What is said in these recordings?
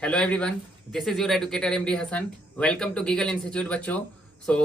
Hello everyone, this is your educator MD Hasan. Welcome to गीगल institute बच्चों।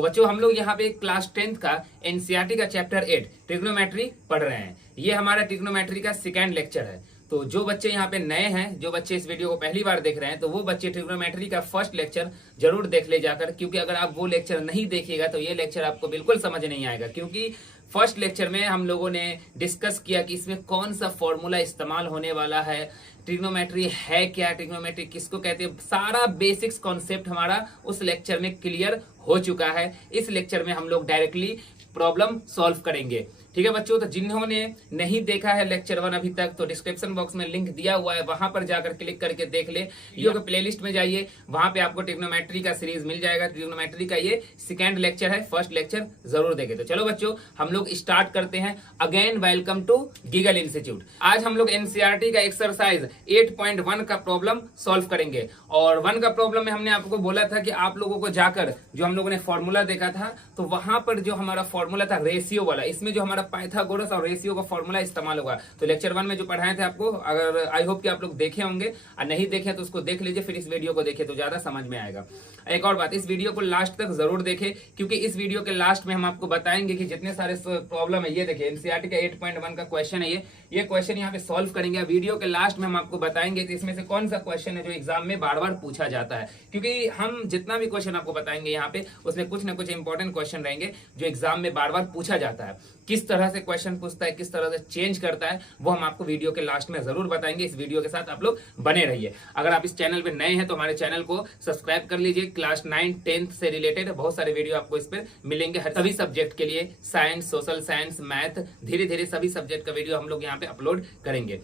बच्चों हम लोग यहाँ पे क्लास 10th का एनसीईआरटी का चैप्टर 8 ट्रिग्नोमेट्री पढ़ रहे हैं। ये हमारा ट्रिग्नोमेट्री का सेकेंड लेक्चर है। तो जो बच्चे यहाँ पे नए हैं, जो बच्चे इस वीडियो को पहली बार देख रहे हैं, तो वो बच्चे ट्रिग्नोमेट्री का फर्स्ट लेक्चर जरूर देख ले जाकर, क्योंकि अगर आप वो लेक्चर नहीं देखिएगा तो ये लेक्चर आपको बिल्कुल समझ नहीं आएगा। क्योंकि फर्स्ट लेक्चर में हम लोगों ने डिस्कस किया कि इसमें कौन सा फॉर्मूला इस्तेमाल होने वाला है, ट्रिग्नोमेट्री है क्या, ट्रिग्नोमेट्री किसको कहते हैं, सारा बेसिक्स कॉन्सेप्ट हमारा उस लेक्चर में क्लियर हो चुका है। इस लेक्चर में हम लोग डायरेक्टली प्रॉब्लम सॉल्व करेंगे। ठीक है बच्चों, तो जिन्होंने नहीं देखा है लेक्चर 1 अभी तक, तो डिस्क्रिप्शन बॉक्स में लिंक दिया हुआ है, वहां पर जाकर क्लिक करके देख ले। वीडियो के प्लेलिस्ट में जाइए, वहां पे आपको ट्रिग्नोमेट्री का सीरीज मिल जाएगा। ट्रिग्नोमेट्री का ये सेकंड लेक्चर है, फर्स्ट लेक्चर जरूर देखें। तो चलो बच्चों, हम लोग स्टार्ट करते हैं। अगेन वेलकम टू गीगल इंस्टीट्यूट। आज हम लोग एनसीईआरटी का एक्सरसाइज 8.1 का प्रॉब्लम सॉल्व करेंगे। और 1 का प्रॉब्लम में हमने आपको बोला था कि आप लोगों को जाकर जो हम लोगों ने फॉर्मूला देखा था, तो वहां पर जो हमारा फॉर्मूला था रेशियो वाला, इसमें जो हमारा पाइथागोरस और रेशियो का फॉर्मूला इस्तेमाल होगा। तो लेक्चर 1 में जो पढ़ाए थे आपको, अगर आई होप कि आप लोग देखे होंगे, और नहीं देखे तो उसको देख लीजिए, फिर इस वीडियो को देखे तो ज्यादा समझ में आएगा। एक और बात, इस वीडियो को लास्ट तक जरूर देखें, क्योंकि इस वीडियो के लास्ट में हम आपको बताएंगे कि जितने सारे प्रॉब्लम है, ये देखिए एनसीईआरटी का 8.1 का क्वेश्चन है, ये क्वेश्चन यहाँ पे सॉल्व करेंगे। वीडियो के लास्ट में हम आपको बताएंगे कि इसमें से कौन सा क्वेश्चन है जो एग्जाम में बार बार पूछा जाता है। क्योंकि हम जितना भी क्वेश्चन आपको बताएंगे यहाँ पे, उसमें कुछ ना कुछ इंपॉर्टेंट क्वेश्चन रहेंगे जो एग्जाम में बार बार पूछा जाता है। किस तरह से क्वेश्चन पूछता है, किस तरह से चेंज करता है, वो हम आपको वीडियो के लास्ट में जरूर बताएंगे। इस वीडियो के साथ आप लोग बने रहिए। अगर आप इस चैनल पे नए हैं तो हमारे चैनल को सब्सक्राइब कर लीजिए। क्लास 9, 10th से रिलेटेड बहुत सारे वीडियो आपको इस पर मिलेंगे, हर सभी सब्जेक्ट के लिए, साइंस, सोशल साइंस, मैथ, धीरे धीरे सभी सब्जेक्ट का वीडियो हम लोग यहाँ पे अपलोड करेंगे।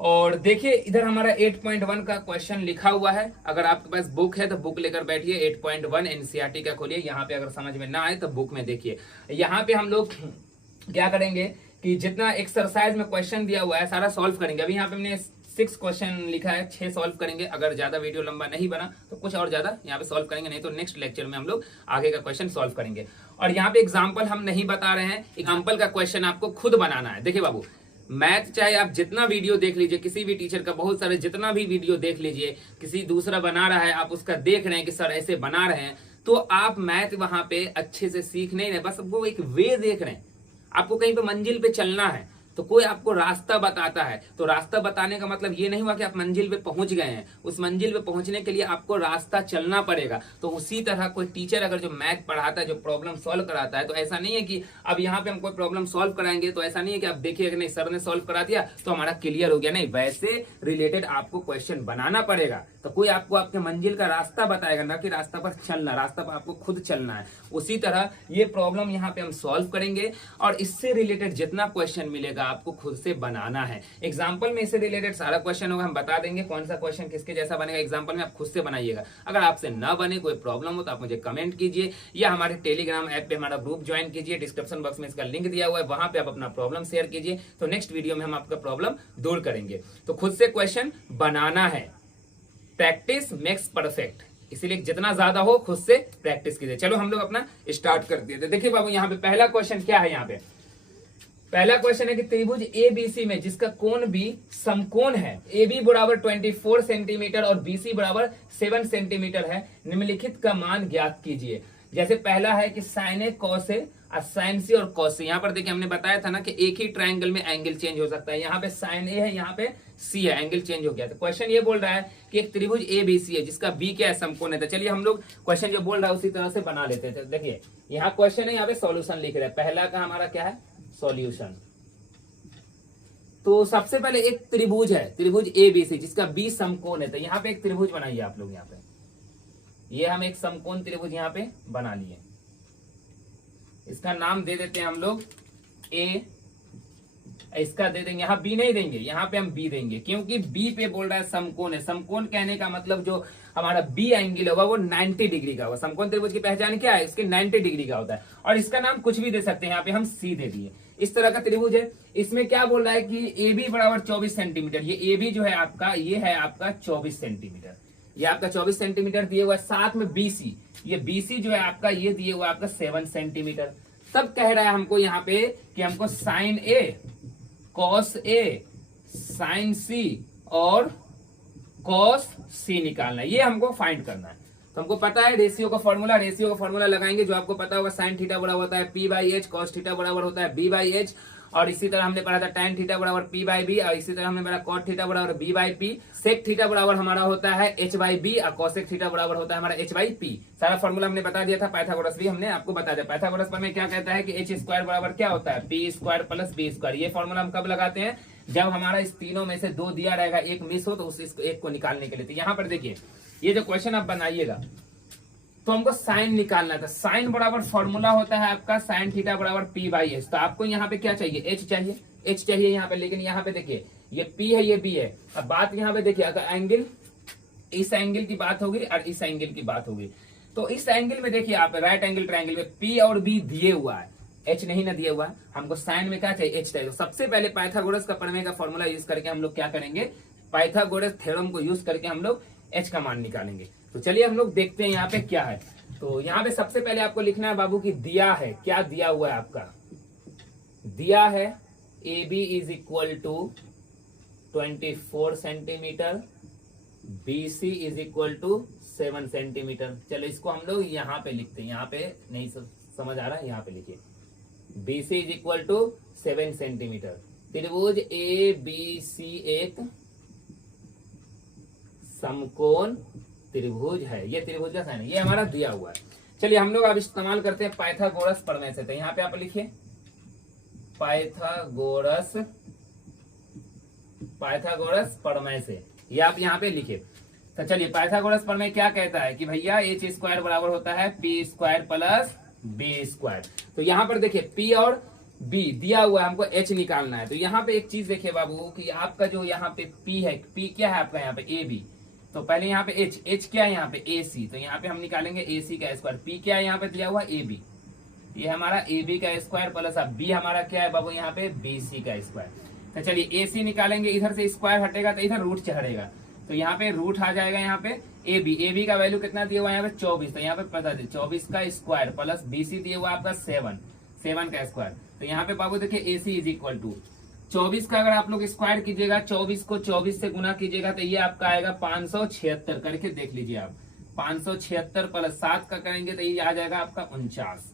और देखिए, इधर हमारा 8.1 का क्वेश्चन लिखा हुआ है। अगर आपके पास बुक है तो बुक लेकर बैठिए। 8.1 एनसीईआरटी का खोलिए। यहाँ पे अगर समझ में ना आए तो बुक में देखिए। यहाँ पे हम लोग क्या करेंगे कि जितना एक्सरसाइज में क्वेश्चन दिया हुआ है सारा सॉल्व करेंगे। अभी यहाँ पे हमने 6 क्वेश्चन लिखा है, 6 सॉल्व करेंगे। अगर ज्यादा वीडियो लंबा नहीं बना तो कुछ और ज्यादा यहाँ पे सॉल्व करेंगे, नहीं तो नेक्स्ट लेक्चर में हम लोग आगे का क्वेश्चन सॉल्व करेंगे। और यहाँ पे एग्जाम्पल हम नहीं बता रहे हैं, एग्जाम्पल का क्वेश्चन आपको खुद बनाना है। देखिए बाबू, मैथ चाहे आप जितना वीडियो देख लीजिए, किसी भी टीचर का बहुत सारे जितना भी वीडियो देख लीजिए, किसी दूसरा बना रहा है, आप उसका देख रहे हैं कि सर ऐसे बना रहे हैं, तो आप मैथ वहां पे अच्छे से सीख नहीं रहे, बस वो एक वे देख रहे हैं। आपको कहीं पे मंजिल पे चलना है तो कोई आपको रास्ता बताता है, तो रास्ता बताने का मतलब ये नहीं हुआ कि आप मंजिल पे पहुंच गए हैं। उस मंजिल पे पहुंचने के लिए आपको रास्ता चलना पड़ेगा। तो उसी तरह कोई टीचर अगर जो मैथ पढ़ाता है, जो प्रॉब्लम सॉल्व कराता है, तो ऐसा नहीं है कि अब यहाँ पे हम कोई प्रॉब्लम सॉल्व कराएंगे तो ऐसा नहीं है कि आप देखिए कि नहीं सर ने सॉल्व करा दिया तो हमारा क्लियर हो गया। नहीं, वैसे रिलेटेड आपको क्वेश्चन बनाना पड़ेगा। तो कोई आपको आपके मंजिल का रास्ता बताएगा, ना कि रास्ता पर चलना, रास्ता पर आपको खुद चलना है। उसी तरह ये प्रॉब्लम यहाँ पे हम सॉल्व करेंगे, और इससे रिलेटेड जितना क्वेश्चन मिलेगा आपको खुद से बनाना है। एग्जाम्पल में इससे रिलेटेड सारा क्वेश्चन होगा, हम बता देंगे कौन सा क्वेश्चन किसके जैसा बनेगा। एग्जाम्पल में आप खुद से बनाइएगा। अगर आपसे ना बने, कोई प्रॉब्लम हो, तो आप मुझे कमेंट कीजिए, या हमारे टेलीग्राम ऐप पे हमारा ग्रुप ज्वाइन कीजिए। डिस्क्रिप्शन बॉक्स में इसका लिंक दिया हुआ है, वहां पे आप अपना प्रॉब्लम शेयर कीजिए। तो नेक्स्ट वीडियो में हम आपका प्रॉब्लम दूर करेंगे। तो खुद से क्वेश्चन बनाना है। प्रैक्टिस मेक्स परफेक्ट, इसीलिए जितना ज्यादा हो खुद से प्रैक्टिस कीजिए। चलो हम लोग अपना स्टार्ट कर दिए। देखिए बाबू, यहाँ पे पहला क्वेश्चन क्या है। यहाँ पे पहला क्वेश्चन है कि त्रिभुज एबीसी में जिसका कोण बी समकोण है, ए बी बराबर 24 सेंटीमीटर और बीसी बराबर 7 सेंटीमीटर है, निम्नलिखित का मान ज्ञात कीजिए। जैसे पहला है कि साइन ए कॉस ए और साइन सी और कॉस सी। यहाँ पर देखिए हमने बताया था ना कि एक ही ट्राइंगल में एंगल चेंज हो सकता है। यहाँ पे साइन ए है, यहाँ पे सी है, एंगल चेंज हो गया। तो क्वेश्चन ये बोल रहा है कि एक त्रिभुज ए बी सी है जिसका बी क्या है, समकोण है। तो चलिए हम लोग क्वेश्चन जो बोल रहा है उसी तरह से बना लेते हैं। देखिए यहाँ क्वेश्चन है, यहाँ पे सॉल्यूशन लिख रहे हैं। पहला का हमारा क्या है, सॉल्यूशन। तो सबसे पहले एक त्रिभुज है, त्रिभुज ए बी सी जिसका बी समकोण है। तो यहाँ पे एक त्रिभुज बनाइए आप लोग। यहाँ पे ये हम एक समकोण त्रिभुज यहाँ पे बना लिए। इसका नाम दे देते हैं हम लोग ए, इसका दे देंगे, यहाँ बी नहीं देंगे, यहाँ पे हम बी देंगे, क्योंकि बी पे बोल रहा है समकोण है। समकोण कहने का मतलब जो हमारा बी एंगल होगा वो 90 डिग्री का होगा। समकोण त्रिभुज की पहचान क्या है, इसके 90 डिग्री का होता है। और इसका नाम कुछ भी दे सकते हैं, यहाँ पे हम सी दे दिए। इस तरह का त्रिभुज है। इसमें क्या बोल रहा है कि ए बी बराबर 24 सेंटीमीटर। ये ए बी जो है आपका, ये है आपका 24 सेंटीमीटर। ये आपका 24 सेंटीमीटर दिए हुआ है। साथ में बीसी, ये बीसी जो है आपका, ये दिए हुआ है आपका 7 सेंटीमीटर। सब कह रहा है हमको यहाँ पे कि हमको sign A, cos A, sign सी और कॉस सी निकालना है, ये हमको फाइंड करना है। तो हमको पता है रेशियो का फॉर्मूला लगाएंगे जो आपको पता होगा, साइन थीटा बराबर होता है P by H, cos theta बराबर होता है बी बाई एच, और इसी तरह हमने पढ़ा था tan थीटा बराबर पी बाई बी, और इसी तरह हमने पढ़ा cot थीटा बराबर B by P, sec theta बराबर हमारा होता है एच बाई बी, और cosec थीटा बराबर होता है हमारा एच बाई पी। सारा फॉर्मूला हमने बता दिया था। पाइथागोरस भी हमने आपको बता दिया। पाइथागोरस पर में क्या कहता है कि एच स्क्वायर बराबर क्या होता है P square plus B square. ये फॉर्मूला हम कब लगाते हैं, जब हमारा इस तीनों में से दो दिया रहेगा, एक मिस हो तो उस एक को निकालने के लिए। तो यहाँ पर देखिए ये जो क्वेश्चन आप बनाइएगा तो हमको साइन निकालना था। साइन बराबर फॉर्मूला होता है आपका साइन थीटा बराबर पी बाई एच। तो आपको यहाँ पे क्या चाहिए, एच चाहिए, एच चाहिए यहाँ पे। लेकिन यहाँ पे देखिए ये पी है ये बी है। अब बात यहाँ पे देखिए, अगर एंगल इस एंगल की बात होगी और इस एंगल की बात होगी, तो इस एंगल में देखिए आप राइट एंगल ट्रायंगल में पी और बी दिए हुआ है, एच नहीं ना दिया हुआ है। हमको साइन में क्या चाहिए, एच चाहिए। तो सबसे पहले पाइथागोरस का प्रमेय का फॉर्मूला यूज करके हम लोग क्या करेंगे, पाइथागोरस थ्योरम को यूज करके हम लोग एच का मान निकालेंगे। तो चलिए हम लोग देखते हैं यहाँ पे क्या है। तो यहाँ पे सबसे पहले आपको लिखना है बाबू की दिया है, क्या दिया हुआ है आपका, दिया है A B is equal to 24 centimetre, B C is equal to 7 centimetre. चलो इसको हम लोग यहाँ पे लिखते हैं, यहाँ पे नहीं समझ आ रहा है, यहाँ पे लिखिए B C is equal to 7 centimetre. त्रिभुज ए बी सी एक समकोण त्रिभुज है, ये त्रिभुज का साइन है, ये हमारा दिया हुआ है। चलिए हम लोग अब इस्तेमाल करते हैं पाइथागोरस प्रमेय से। तो यहाँ पे आप लिखिए पाइथागोरस प्रमेय से, ये आप यहाँ पे लिखिए। तो चलिए पाइथागोरस प्रमेय क्या कहता है कि भैया एच स्क्वायर बराबर होता है P square plus B square. तो यहाँ पर देखिए पी और बी दिया हुआ है, हमको एच निकालना है। तो यहाँ पे एक चीज देखिए बाबू कि आपका जो यहाँ पे पी है, पी क्या है आपका यहाँ पे ए बी, तो पहले यहाँ पे एच, एच क्या है यहाँ पे ए सी, तो यहाँ पे हम निकालेंगे ए सी का स्क्वायर। पी क्या है यहाँ पे दिया हुआ ए बी, ये हमारा ए बी का स्क्वायर प्लस अब बी हमारा क्या है बाबू यहाँ पे बी सी का स्क्वायर। तो चलिए ए सी निकालेंगे, इधर से स्क्वायर हटेगा तो इधर रूट चढ़ेगा, तो यहाँ पे रूट आ जाएगा यहाँ पे ए बी का वैल्यू कितना दिया हुआ है यहाँ पे 24, तो यहाँ पे पता दे 24 का स्क्वायर प्लस बी सी दिया हुआ आपका 7 का स्क्वायर। तो यहाँ पे बाबू देखिए ए सी इज इक्वल टू 24 का अगर आप लोग स्क्वायर कीजिएगा, 24 को 24 से गुना कीजिएगा तो ये आपका आएगा 576 करके देख लीजिए आप, 576 प्लस 7 का करेंगे तो ये आ जाएगा आपका 49।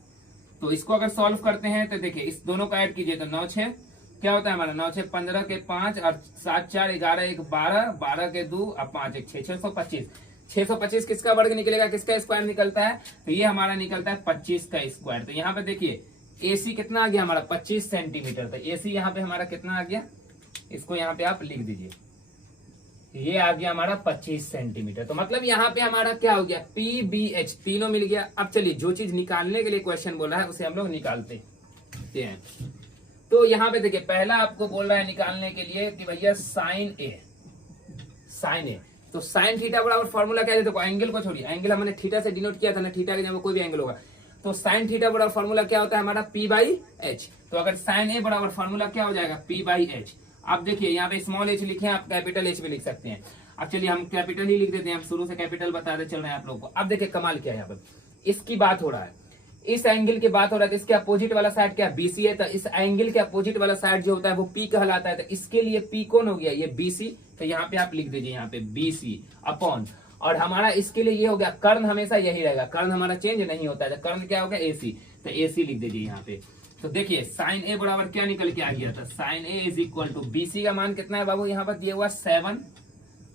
तो इसको अगर सॉल्व करते हैं तो देखिए इस दोनों का ऐड कीजिए तो 9 6 क्या होता है हमारा, 9 6 15 के 5 और 7 4 11 1 12 12 के 2 और 5 1 6 625। 625 किसका वर्ग निकलेगा, किसका स्क्वायर निकलता है, तो ये हमारा निकलता है 25 का स्क्वायर। तो यहाँ पे देखिए एसी कितना आ गया हमारा 25 सेंटीमीटर। तो एसी यहाँ पे हमारा कितना आ गया, इसको यहाँ पे आप लिख दीजिए, ये आ गया हमारा 25 सेंटीमीटर। तो मतलब यहाँ पे हमारा क्या हो गया, पी बी एच तीनों मिल गया। अब चलिए जो चीज निकालने के लिए क्वेश्चन बोला है उसे हम लोग निकालते हैं। तो यहाँ पे देखिए पहला आपको बोल रहा है निकालने के लिए कि भैया साइन ए, तो साइन थीटा बराबर फॉर्मूला क्या है, देखो एंगल को छोड़िए, एंगल हमने थीटा से डिनोट किया था ना, थीटा के जगह कोई भी एंगल होगा। तो साइन थीटा बराबर फॉर्मूला क्या होता है हमारा पी बाई एच। तो अगर साइन ए बराबर फॉर्मूला क्या हो जाएगा पी बाई एच। आप देखिए यहाँ पे स्मॉल एच लिखे हैं, आप कैपिटल एच भी लिख सकते हैं। अब चलिए हम कैपिटल ही लिख देते हैं, हम शुरू से कैपिटल बताते चल रहे हैं आप लोगों को। अब देखिए कमाल क्या है, यहाँ पर इसकी बात हो रहा है, इस एंगल की बात हो रहा है, तो इसके अपोजिट वाला साइड क्या बीसी है, तो इस एंगल के अपोजिट वाला साइड जो होता है वो पी कहलाता है। तो इसके लिए पी कौन हो गया, ये बीसी। तो यहाँ पे आप लिख दीजिए यहाँ पे बीसी अपॉन, और हमारा इसके लिए ये हो गया कर्ण, हमेशा यही रहेगा, कर्ण हमारा चेंज नहीं होता है। तो कर्ण क्या हो गया एसी, तो एसी लिख दीजिए यहाँ पे। तो देखिए साइन ए बराबर क्या निकल के आ गया था, sine A is equal to B C का मान कितना है बाबू यहाँ पर दिया हुआ 7,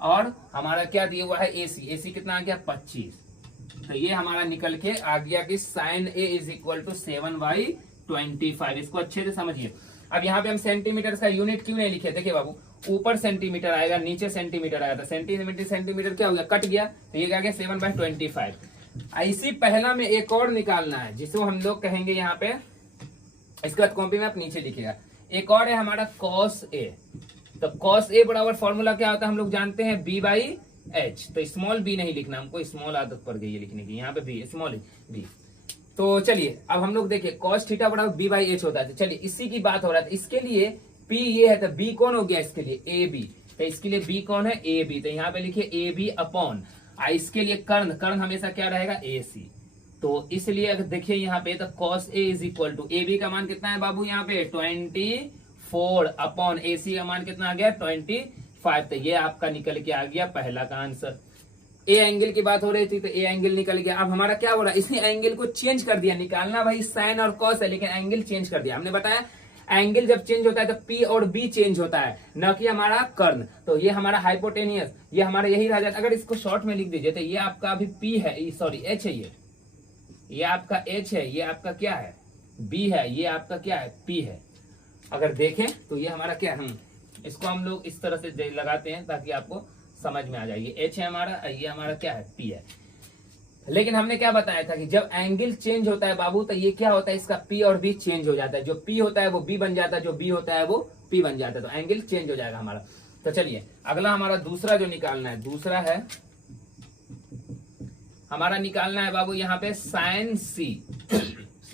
और हमारा क्या दिया हुआ है एसी, एसी कितना आ गया 25। तो ये हमारा निकल के आ गया कि sine A is equal to 7/25। इसको अच्छे से समझिए। अब यहाँ पे हम सेंटीमीटर का यूनिट क्यों नहीं लिखे, देखिए बाबू ऊपर सेंटीमीटर आएगा नीचे सेंटीमीटर आया था, सेंटीमीटर क्या हो गया कट गया, तो ये क्या गया 7/25। ऐसी पहला में एक और निकालना है जिसको हम लोग कहेंगे यहाँ पे, इसके बाद कॉपी में आप नीचे लिखिएगा। एक और है हमारा कॉस ए। तो कॉस ए बराबर फॉर्मूला क्या होता है हम लोग जानते हैं बी बाई एच। तो स्मॉल बी नहीं लिखना, हमको स्मॉल आदत पड़ गई है लिखने की, यहाँ पे बी स्मॉल बी। तो चलिए अब हम लोग देखिए कॉस थीटा बराबर बी बाई एच होता है। तो चलिए इसी की बात हो रहा है, तो इसके लिए पी ये है, तो बी कौन हो गया इसके लिए ए बी। तो इसके लिए बी कौन है ए बी, तो यहाँ पे लिखिए ए बी अपॉन, इसके लिए कर्ण, कर्ण हमेशा क्या रहेगा ए सी। तो इसलिए अगर देखिए यहाँ पे तो cos A is equal to A B का मान कितना है बाबू यहाँ पे 24 अपॉन ए सी का मान कितना आ गया 25। 5। तो ये आपका निकल के आ गया पहला का आंसर। ए एंगल की बात हो रही थी तो ए एंगल निकल गया। अब हमारा क्या हो रहा है, इसी एंगल को चेंज कर दिया, निकालना भाई साइन और कॉस है लेकिन एंगल चेंज कर दिया। हमने बताया एंगल जब चेंज होता है तो पी और बी चेंज होता है, न कि हमारा कर्ण। तो ये हमारा हाइपोटेनियस, ये हमारा यही रह जाता। अगर इसको शॉर्ट में लिख दीजिए तो ये आपका अभी पी है, सॉरी एच है, ये आपका एच है, ये आपका क्या है बी है, ये आपका क्या है पी है। अगर देखें तो ये हमारा क्या है, इसको हम लोग इस तरह से लगाते हैं ताकि आपको समझ में आ जाए। ये एच है हमारा, ये हमारा क्या है पी है। लेकिन हमने क्या बताया था कि जब एंगल चेंज होता है बाबू तो ये क्या होता है, इसका पी और बी चेंज हो जाता है। जो पी होता है वो बी बन जाता है, जो बी होता है वो पी बन जाता है, तो एंगल चेंज हो जाएगा हमारा। तो चलिए अगला हमारा दूसरा जो निकालना है, दूसरा है हमारा निकालना है बाबू यहाँ पे साइन सी।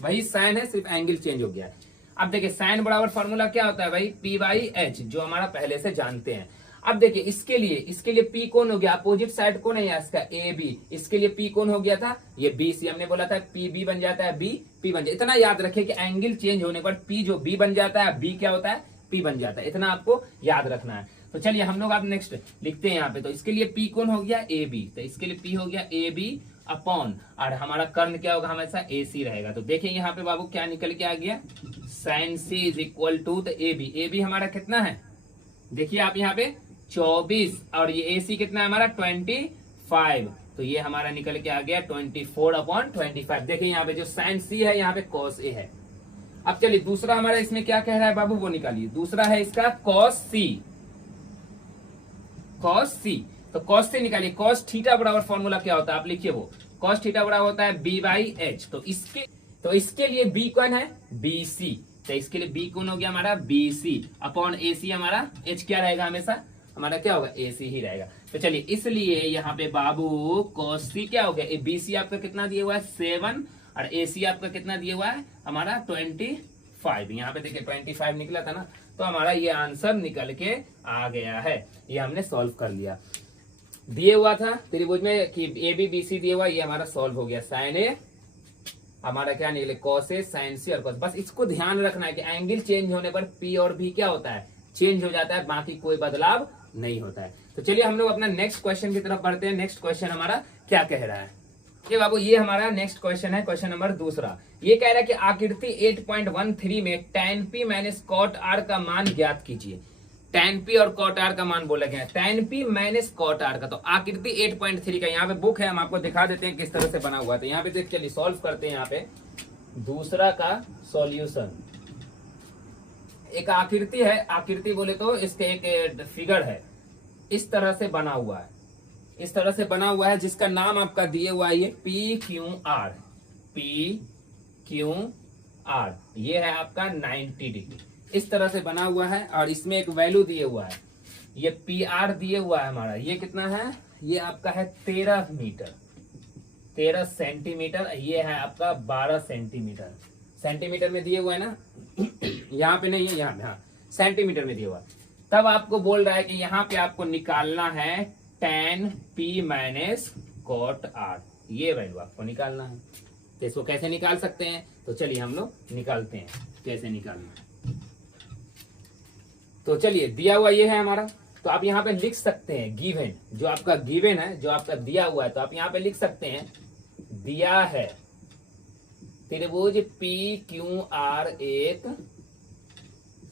वही साइन है, सिर्फ एंगल चेंज हो गया है। अब देखिए साइन बराबर फॉर्मूला क्या होता है भाई, पी बाई एच, जो हमारा पहले से जानते हैं। अब देखिए इसके लिए पी कौन हो गया, अपोजिट साइड कौन है इसका ए बी, इसके लिए पी कौन हो गया था, ये बी सी। हमने बोला था पी बी बन जाता है, बी पी बन जाता है। इतना याद रखें कि एंगल चेंज होने पर पी जो बी बन जाता है, बी क्या होता है पी बन जाता है। इतना आपको याद रखना है। तो चलिए हम लोग आप नेक्स्ट लिखते हैं यहाँ पे। तो इसके लिए पी कौन हो गया ए बी, तो इसके लिए पी हो गया ए बी अपॉन, और हमारा कर्ण क्या होगा हमेशा ए सी रहेगा। तो देखिए यहाँ पे बाबू क्या निकल के आ गया, sine C is equal to, तो ए बी हमारा कितना है, देखिए आप यहाँ पे 24, और ये ए सी कितना है हमारा 25। तो ये हमारा निकल के आ गया 24/25। देखिए यहाँ पे जो साइन सी है यहाँ पे कॉस ए है। अब चलिए दूसरा हमारा इसमें क्या कह रहा है बाबू, वो निकालिए। दूसरा है इसका कॉस सी, तो कॉस सी निकालिए। कॉस थीटा बराबर फॉर्मूला क्या होता है आप लिखिए, वो कॉस थीटा बराबर होता है बी बाई एच। तो इसके लिए बी कौन है बी सी, तो इसके लिए बी कौन हो गया हमारा बी सी अपॉन ए सी। हमारा एच क्या रहेगा हमेशा, हमारा क्या होगा ए सी ही रहेगा। तो चलिए इसलिए यहाँ पे बाबू कॉस सी क्या हो गया, बी सी आपका कितना दिया हुआ है 7, और ए सी आपका कितना दिया हुआ है हमारा 25। यहाँ पे देखिए 25 निकला था ना, तो हमारा ये आंसर निकल के आ गया है। ये हमने सॉल्व कर लिया। दिए हुआ था त्रिभुज में कि ए बी बी सी दिया हुआ, ये हमारा सॉल्व हो गया। साइन ए हमारा क्या निकले कॉस ए, साइन सी और कॉस। बस इसको ध्यान रखना है कि एंगल चेंज होने पर पी और बी क्या होता है चेंज हो जाता है, बाकी कोई बदलाव नहीं होता है। तो चलिए हम लोग अपना नेक्स्ट क्वेश्चन की तरफ बढ़ते हैं। नेक्स्ट क्वेश्चन हमारा क्या कह रहा है, ये बाबू ये हमारा नेक्स्ट क्वेश्चन है, क्वेश्चन नंबर दूसरा। ये कह रहा है कि आकृति 8.13 में tan p minus cot r का मान ज्ञात कीजिए। tan p और cot r का मान बोला गया है, tan p minus cot r का। तो आकृति 8.3 का यहाँ पे बुक है, हम आपको दिखा देते हैं किस तरह से बना हुआ है। तो यहाँ पे देख चलिए सॉल्व करते हैं। यहाँ पे दूसरा का सॉल्यूशन, एक आकृति है, आकृति बोले तो इसके एक फिगर है, इस तरह से बना हुआ है, इस तरह से बना हुआ है, जिसका नाम आपका दिए हुआ है ये P Q R, P Q R. ये है आपका 90 डिग्री, इस तरह से बना हुआ है। और इसमें एक वैल्यू दिए हुआ है, ये पी आर दिए हुआ है हमारा, ये कितना है, ये आपका है 13 मीटर, 13 सेंटीमीटर। ये है आपका 12 सेंटीमीटर, सेंटीमीटर में दिए हुआ है ना, यहाँ पे नहीं है, यहाँ पे हाँ सेंटीमीटर में दिया हुआ। तब आपको बोल रहा है कि यहाँ पे आपको निकालना है tan p minus cot r, ये वैल्यू आपको निकालना है। तो इसको कैसे निकाल सकते हैं, तो चलिए हम लोग निकालते हैं कैसे निकालना है। तो चलिए दिया हुआ ये है हमारा, तो आप यहाँ पे लिख सकते हैं गिवन, जो आपका गिवन है, जो आपका दिया हुआ है, तो आप यहाँ पे लिख सकते हैं दिया है त्रिभुज पी क्यू आर एक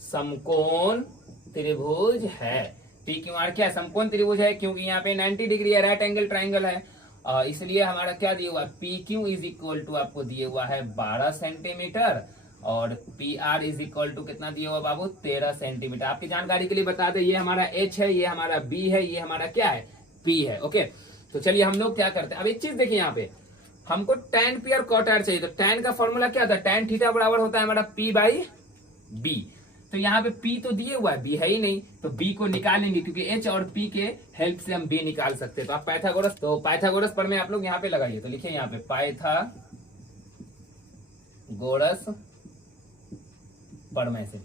समकोण त्रिभुज है। पी क्यू आर क्या समकोण त्रिभुज है, क्योंकि यहाँ पे 90 डिग्री है, राइट एंगल ट्राइंगल है, इसलिए हमारा क्या दिया हुआ है P Q is equal to आपको दिया हुआ है 12 सेंटीमीटर, और P R is equal to कितना दिया हुआ बाबू 13 सेंटीमीटर। आपकी जानकारी के लिए बता दें, ये हमारा एच है, ये हमारा बी है, ये हमारा क्या है पी है। ओके, तो चलिए हम लोग क्या करते हैं, अब एक चीज देखिए, यहाँ पे हमको tan p और cot r चाहिए। तो tan का फॉर्मूला क्या था, tan थीटा बराबर होता है हमारा p बाई b। तो यहाँ पे p तो दिए हुआ है, b है ही नहीं, तो b को निकालेंगे, क्योंकि h और p के हेल्प से हम b निकाल सकते हैं। तो आप पाइथागोरस पर में आप लोग यहाँ पे लगाइए। तो लिखिए यहाँ पे पाइथागोरस प्रमेय से।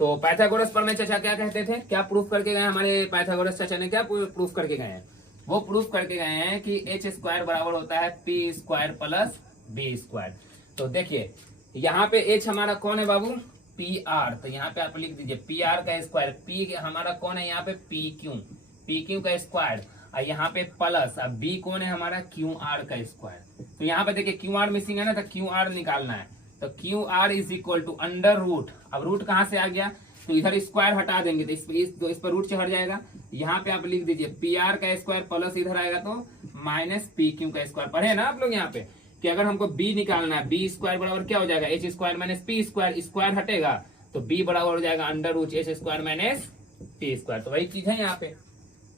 तो पाइथागोरस प्रमेय चाचा क्या कहते थे, क्या प्रूफ करके गए हमारे पाइथागोरस चाचा ने, क्या प्रूफ करके गए हैं, वो प्रूफ करके गए हैं कि एच स्क्वायर बराबर होता है P square plus B square. तो देखिए यहाँ पे एच हमारा कौन है बाबू पी आर, तो यहाँ पे आप लिख दीजिए पी आर का स्क्वायर, पी हमारा कौन है यहाँ पे पी क्यू, पी क्यू का स्क्वायर और यहाँ पे प्लस, अब बी कौन है हमारा, क्यू आर का स्क्वायर। तो यहाँ पे देखिए क्यू आर मिसिंग है ना, तो क्यू आर निकालना है। तो Q R is equal to under root, अब रूट कहाँ से आ गया, तो इधर स्क्वायर हटा देंगे तो इस पर रूट से हट जाएगा। यहाँ पे आप लिख दीजिए पी आर का स्क्वायर प्लस इधर आएगा तो माइनस पी क्यू का स्क्वायर। पढ़े ना आप लोग यहाँ पे कि अगर हमको b निकालना है, बी स्क्वायर बराबर क्या हो जाएगा, H square minus P square, square हटेगा तो b बराबर हो जाएगा under root H square minus P square. तो वही चीज है यहाँ पे,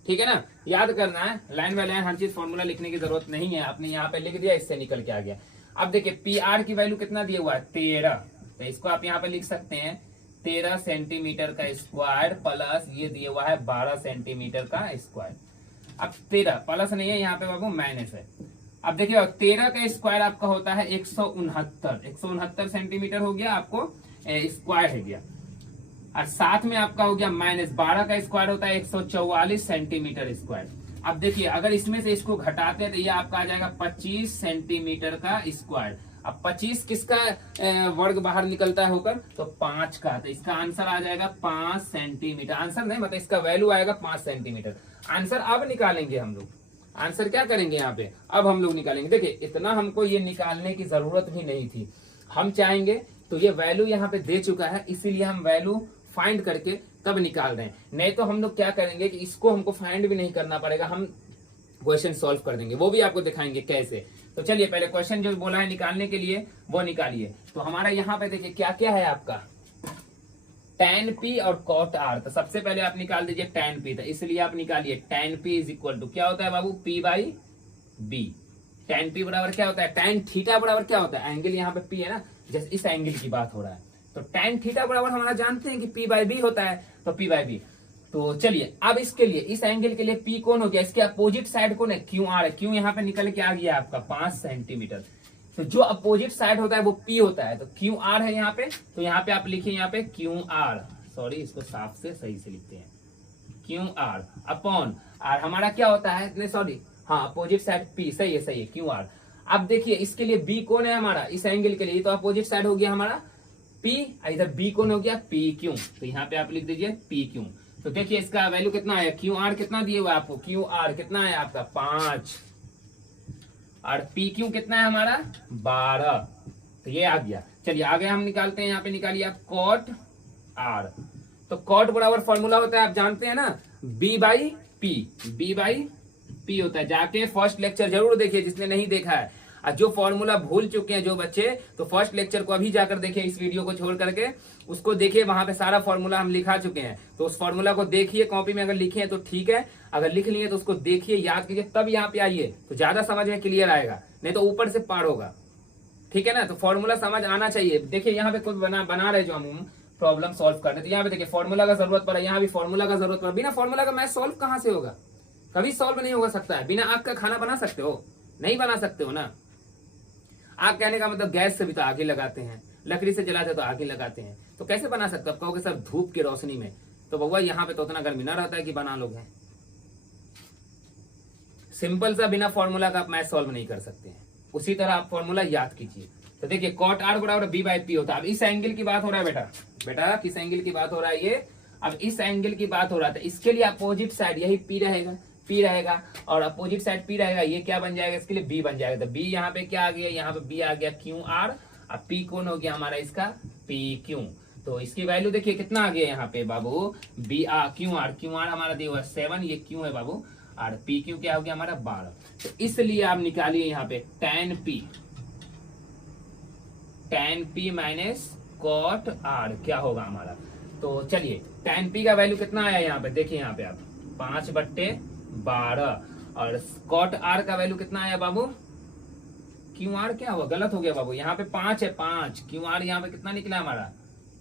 ठीक है ना। याद करना है, लाइन बाय लाइन हर चीज फॉर्मूला लिखने की जरूरत नहीं है, आपने यहाँ पे लिख दिया, इससे निकल के आ गया। अब देखिए पी आर की वैल्यू कितना दिया हुआ है, 13, तो इसको आप यहाँ पे लिख सकते हैं 13 सेंटीमीटर का स्क्वायर प्लस ये दिया हुआ है 12 सेंटीमीटर का स्क्वायर। अब 13 प्लस नहीं है यहाँ पे बाबू, माइनस है। अब देखिए 13 का स्क्वायर आपका होता है 169 सेंटीमीटर हो गया आपको स्क्वायर है गया, और साथ में आपका हो गया माइनस 12 का स्क्वायर होता है 144 सेंटीमीटर स्क्वायर। अब देखिए अगर इसमें से इसको घटाते हैं तो ये आपका आ जाएगा 25 सेंटीमीटर का स्क्वायर। अब 25 किसका वर्ग बाहर निकलता है होकर, तो 5 का, तो इसका आंसर आ जाएगा 5 सेंटीमीटर। आंसर नहीं मतलब इसका वैल्यू आएगा 5 सेंटीमीटर। आंसर अब निकालेंगे हम लोग, आंसर क्या करेंगे यहाँ पे, अब हम लोग निकालेंगे। देखिए इतना हमको ये निकालने की जरूरत भी नहीं थी, हम चाहेंगे तो ये वैल्यू यहाँ पे दे चुका है, इसीलिए हम वैल्यू फाइंड करके तब निकाल रहे हैं। नहीं तो हम लोग क्या करेंगे कि इसको हमको फाइंड भी नहीं करना पड़ेगा, हम क्वेश्चन सॉल्व कर देंगे, वो भी आपको दिखाएंगे कैसे। तो चलिए पहले क्वेश्चन जो बोला है निकालने के लिए वो निकालिए। तो हमारा यहाँ पे देखिए क्या क्या है आपका, tan p और cot r। तो सबसे पहले आप निकाल दीजिए tan p, तो इसलिए आप निकालिए tan p is equal to क्या होता है बाबू, p by b। tan p बराबर क्या होता है, tan थीटा बराबर क्या होता है, एंगल यहाँ पे p है ना, जैसे इस एंगल की बात हो रहा है, तो tan थीटा बराबर हमारा जानते हैं कि p बाई b होता है, तो p बाई b। तो चलिए अब इसके लिए, इस एंगल के लिए P कौन हो गया, इसके अपोजिट साइड कौन है, क्यू आर है। क्यू यहाँ पे निकल के आ गया आपका 5 सेंटीमीटर। तो जो अपोजिट साइड होता है वो P होता है, तो क्यू आर है यहाँ पे, तो यहाँ पे आप लिखिए यहाँ पे क्यू आर, सॉरी इसको साफ से सही से लिखते हैं, क्यू आर अपॉन आर हमारा क्या होता है, नहीं सॉरी हाँ अपोजिट साइड P, सही है क्यू आर। अब देखिए इसके लिए B कौन है हमारा, इस एंगल के लिए तो अपोजिट साइड हो गया हमारा P, इधर B कौन हो गया P क्यू, तो यहाँ पे आप लिख दीजिए P क्यू। तो देखिए इसका वैल्यू कितना है, क्यू आर कितना दिए हुआ है आपको, क्यू आर कितना है आपका 5 और पी क्यू कितना है हमारा 12, तो ये आ गया। चलिए आगे हम निकालते हैं, यहाँ पे निकालिए आप कॉट आर। तो कॉट बराबर फॉर्मूला होता है आप जानते हैं ना, बी बाई पी होता है। जाके फर्स्ट लेक्चर जरूर देखिए जिसने नहीं देखा है, और जो फॉर्मूला भूल चुके हैं जो बच्चे, तो फर्स्ट लेक्चर को अभी जाकर देखिए, इस वीडियो को छोड़ करके उसको देखिए, वहां पे सारा फॉर्मूला हम लिखा चुके हैं। तो उस फॉर्मूला को देखिए, कॉपी में अगर लिखे हैं तो ठीक है, अगर लिख लिए तो उसको देखिए, याद कीजिए, तब यहाँ पे आइए तो ज्यादा समझ में क्लियर आएगा, नहीं तो ऊपर से पार होगा, ठीक है ना। तो फॉर्मूला समझ आना चाहिए। देखिए यहाँ पे कुछ बना रहे जो हम प्रॉब्लम सॉल्व कर रहे, तो यहाँ पे देखिए फॉर्मूला का जरूरत पड़ा, यहाँ भी फॉर्मूला का जरूरत पड़ा। बिना फॉर्मूला का मैथ सॉल्व कहाँ से होगा, कभी सॉल्व नहीं हो सकता है। बिना आग का खाना बना सकते हो, नहीं बना सकते हो ना। आग कहने का मतलब गैस से भी तो आगे लगाते हैं, लकड़ी से जलाते तो आगे लगाते हैं, तो कैसे बना सकते हो। आप कहोगे सर धूप की रोशनी में, तो बउआ यहाँ पे तो उतना गर्मी ना रहता है कि बना लोगे। सिंपल सा बिना फॉर्मूला का आप मैथ सॉल्व नहीं कर सकते हैं, उसी तरह आप फॉर्मूला याद कीजिए। तो देखिए कॉट आर बराबर बी बाई पी होता है। अब इस एंगल की बात हो रहा है बेटा किस एंगल की बात हो रहा है ये, अब इस एंगल की बात हो रहा था। इसके लिए अपोजिट साइड यही पी रहेगा और अपोजिट साइड पी रहेगा, ये क्या बन जाएगा, इसके लिए बी बन जाएगा। तो बी यहाँ पे क्या आ गया, यहाँ पे बी आ गया क्यू आर, अब पी कौन हो गया हमारा इसका पी क्यू। तो इसकी वैल्यू देखिए कितना आ गया यहाँ पे बाबू, बी आर क्यू आर हमारा दिया हुआ 7, ये क्यू है बाबू, और पी क्यू क्या हो गया हमारा 12। तो इसलिए आप निकालिए यहाँ पे tan p minus cot R क्या होगा हमारा। तो चलिए tan p का वैल्यू कितना आया यहाँ पे, देखिए यहाँ पे आप 5/12, और कॉट आर का वैल्यू कितना आया बाबू, क्यू आर क्या हुआ, गलत हो गया बाबू, यहाँ पे 5 है, 5 क्यू आर यहाँ पे कितना निकला हमारा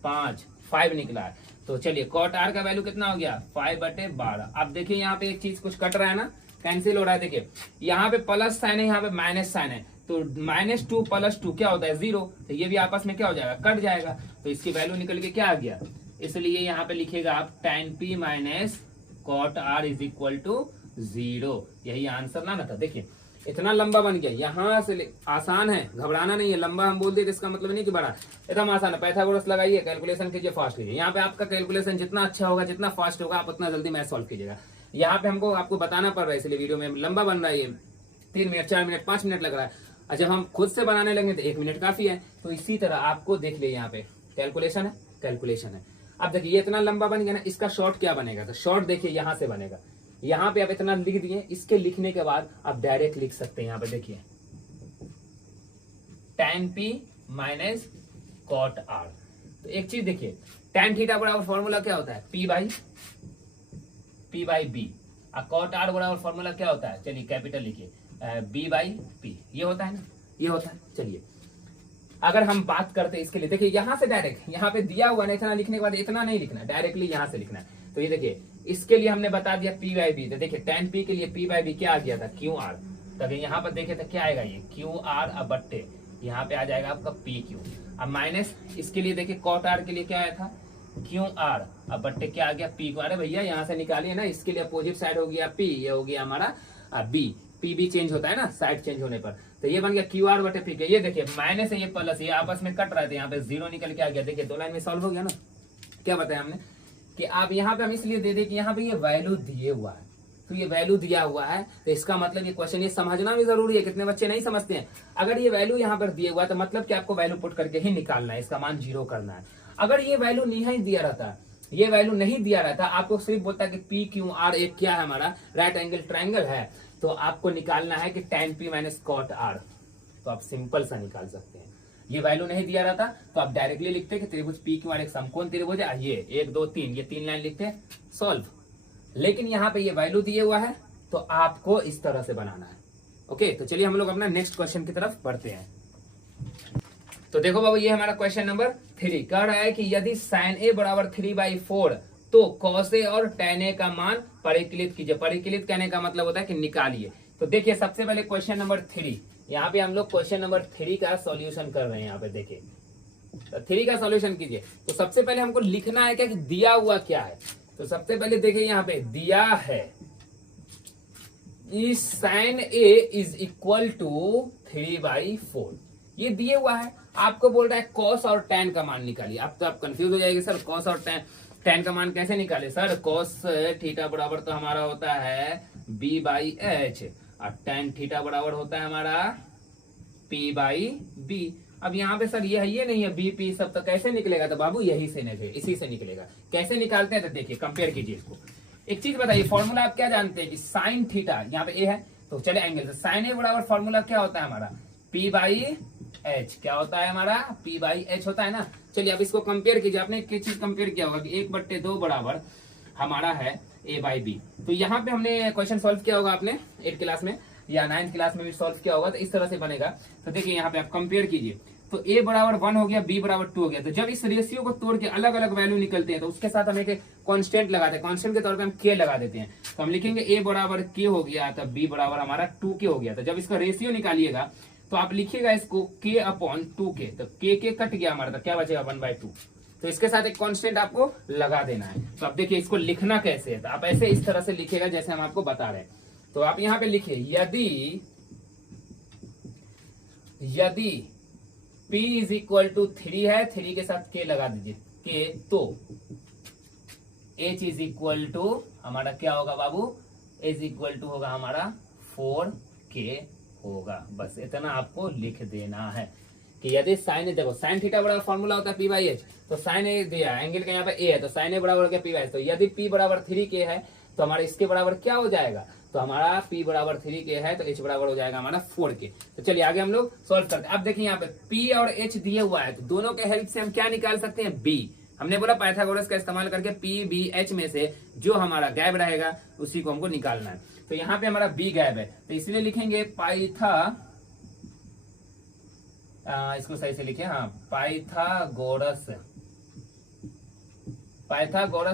5 निकला है। तो चलिए कॉट आर का वैल्यू कितना हो गया 5/12। अब देखिए यहाँ पे एक चीज कुछ कट रहा है ना, कैंसिल हो रहा है। देखिए यहाँ पे प्लस साइन है, यहाँ पे माइनस साइन है, तो -2 + 2 क्या होता है 0, तो ये भी आपस में क्या हो जाएगा, कट जाएगा। तो इसकी वैल्यू निकल के क्या आ गया, इसलिए यहाँ पे लिखेगा आप tan p minus cot R is equal to 0, यही आंसर ना था। देखिए इतना लंबा बन गया, यहाँ से आसान है, घबराना नहीं है। लंबा हम बोल दिए इसका मतलब नहीं कि बड़ा, एकदम आसान है। पाइथागोरस लगाइए, कैलकुलेशन कीजिए, फास्ट कीजिए। यहाँ पे आपका कैलकुलेशन जितना अच्छा होगा, जितना फास्ट होगा, आप उतना जल्दी मैथ सॉल्व कीजिएगा। यहाँ पे हमको आपको बताना पड़ रहा है, इसलिए वीडियो में लंबा बन रहा है, ये 3 मिनट 4 मिनट 5 मिनट लग रहा है। और जब हम खुद से बनाने लगे तो 1 मिनट काफी है। तो इसी तरह आपको देख लिया, यहाँ पे कैलकुलेशन है। अब देखिए ये इतना लंबा बन गया ना, इसका शॉर्ट क्या बनेगा, तो शॉर्ट देखिए यहाँ से बनेगा। यहाँ पे आप इतना लिख दिए, इसके लिखने के बाद आप डायरेक्ट लिख सकते हैं। यहाँ पे देखिए tan p minus cot r। तो एक चीज देखिए, tan थीटा बराबर फॉर्मूला क्या होता है, p बाई बी, और कॉट r बराबर फॉर्मूला क्या होता है, चलिए कैपिटल लिखिए b बाई पी, ये होता है ना, ये होता है। चलिए अगर हम बात करते हैं इसके लिए, देखिए यहाँ से डायरेक्ट, यहाँ पे दिया हुआ ना, इतना लिखने के बाद इतना नहीं लिखना, डायरेक्टली यहाँ से लिखना है। तो ये देखिए इसके लिए हमने बता दिया p बाई बी। तो देखिए tan p के लिए p बाई बी क्या आ गया था, क्यू आर। तो यहाँ पर देखे तो क्या आएगा, ये क्यू आर अब बट्टे यहाँ पे आ जाएगा आपका पी क्यू। अब माइनस इसके लिए देखिए कॉट आर के लिए क्या आया था, क्यू आर अब बट्टे क्या आ गया, पी क्यू। अरे भैया यहाँ से निकालिए ना, इसके लिए अपोजिट साइड हो गया पी, ये हो गया हमारा बी। पी भी चेंज होता है ना साइड चेंज होने पर, तो ये बन गया क्यू आर बटे पी के। ये देखिए माइनस है, ये प्लस, ये आपस में कट रहे थे, यहाँ पे जीरो निकल के आ गया। देखिए 2 लाइन में सॉल्व हो गया ना। क्या बताया हमने कि आप यहाँ पे हम इसलिए दे दे कि यहाँ पे ये वैल्यू दिए हुआ है, तो ये वैल्यू दिया हुआ है, तो इसका मतलब ये क्वेश्चन ये समझना भी जरूरी है। कितने बच्चे नहीं समझते हैं, अगर ये वैल्यू यहाँ पर दिए हुआ है तो मतलब कि आपको वैल्यू पुट करके ही निकालना है, इसका मान 0 करना है। अगर ये वैल्यू नहीं दिया रहता, ये वैल्यू नहीं दिया रहता, आपको सिर्फ बोलता कि पी क्यू आर एक क्या है, हमारा राइट एंगल ट्रायंगल है, तो आपको निकालना है कि tan p minus cot r। तो आप सिंपल सा निकाल सकते हैं। ये वैल्यू नहीं दिया रहता तो आप डायरेक्टली लिखते कि त्रिभुज पी क्यू आर एक समकोण त्रिभुज है, ये 1 2 3, ये 3 लाइन लिखते हैं, सॉल्व। लेकिन यहाँ पे ये वैल्यू दिए हुआ है तो आपको इस तरह से बनाना है। ओके, तो चलिए हम लोग अपना नेक्स्ट क्वेश्चन की तरफ बढ़ते हैं। तो देखो बाबू, ये हमारा क्वेश्चन नंबर 3 कह रहा है कि यदि sin a बराबर 3/4 तो cos a और tan a का मान परिकलित कीजिए। परिकलित कहने का मतलब होता है कि निकालिए। तो देखिए सबसे पहले क्वेश्चन नंबर 3, यहाँ पे हम लोग क्वेश्चन नंबर 3 का सॉल्यूशन कर रहे हैं। यहाँ पे देखिए तो 3 का सॉल्यूशन कीजिए। तो सबसे पहले हमको लिखना है क्या कि दिया हुआ क्या है। तो सबसे पहले देखिए यहाँ पे दिया है इस sin a is equal to 3/4, ये दिए हुआ है। आपको बोल रहा है cos और tan का मान निकालिए। अब तो आप कंफ्यूज हो जाएंगे, सर cos और tan का मान कैसे निकाले सर। cos थीटा बराबर तो हमारा होता है b/h और tan थीटा बराबर होता है हमारा p/b। अब यहाँ पे सर ये नहीं है b p सब, तो कैसे निकलेगा, तो बाबू यही से निकलेगा, इसी से निकलेगा। कैसे निकालते हैं तो देखिए कंपेयर कीजिए इसको। एक चीज बताइए, फॉर्मूला आप क्या जानते हैं कि साइन थीटा, यहाँ पे ए है तो चले एंगल से, साइन ए बराबर फॉर्मूला क्या होता है हमारा p/h। क्या होता है हमारा p/h होता है ना। चलिए अब इसको कंपेयर कीजिए। आपने एक चीज कंपेयर किया होगा कि 1/2 बराबर हमारा है a/b। तो यहाँ पे हमने क्वेश्चन सॉल्व किया होगा आपने 8 क्लास में या 9th क्लास में भी सॉल्व किया होगा, तो इस तरह से बनेगा। तो देखिए यहाँ पे आप कंपेयर कीजिए, तो a बराबर 1 हो गया, b बराबर 2 हो गया। तो जब इस रेशियो को तोड़ के अलग अलग वैल्यू निकलते हैं तो उसके साथ हम एक कांस्टेंट लगाते हैं, कांस्टेंट के तौर पे हम k लगा देते हैं। तो हम लिखेंगे a बराबर k हो गया, तब b बराबर हमारा 2k हो गया। तो जब इसका रेशियो निकालिएगा तो आप लिखिएगा इसको k/2k, तो k कट गया हमारा, तो क्या बचेगा 1/2। तो इसके साथ एक कांस्टेंट आपको लगा देना है। तो अब देखिए इसको लिखना कैसे है, तो आप ऐसे इस तरह से लिखेगा जैसे हम आपको बता रहे हैं। तो आप यहाँ पे लिखिए यदि p इज इक्वल टू 3 है, 3 के साथ k लगा दीजिए k, तो h इज इक्वल टू हमारा क्या होगा बाबू, h इक्वल टू होगा हमारा 4k होगा। बस इतना आपको लिख देना है कि यदि साइन, देखो साइन थीटा बराबर फॉर्मूला होता है p/h, तो साइन ए दिया एंगल का यहाँ पे a है, तो साइन ए बराबर हो गया p/h। तो यदि p बराबर 3k है तो हमारा इसके बराबर क्या हो जाएगा, तो हमारा p बराबर 3k है तो h बराबर हो जाएगा हमारा 4k। तो चलिए आगे हम लोग सॉल्व करते हैं। अब देखिए यहाँ पे p और h दिए हुआ है, तो दोनों के हेल्प से हम क्या निकाल सकते हैं, b। हमने बोला पाइथागोरस का इस्तेमाल करके p/b/h में से जो हमारा गैप रहेगा उसी को हमको निकालना है। तो यहाँ पे हमारा b गैप है, तो इसलिए लिखेंगे इसको सही से लिखे, हाँ पाइथागोरस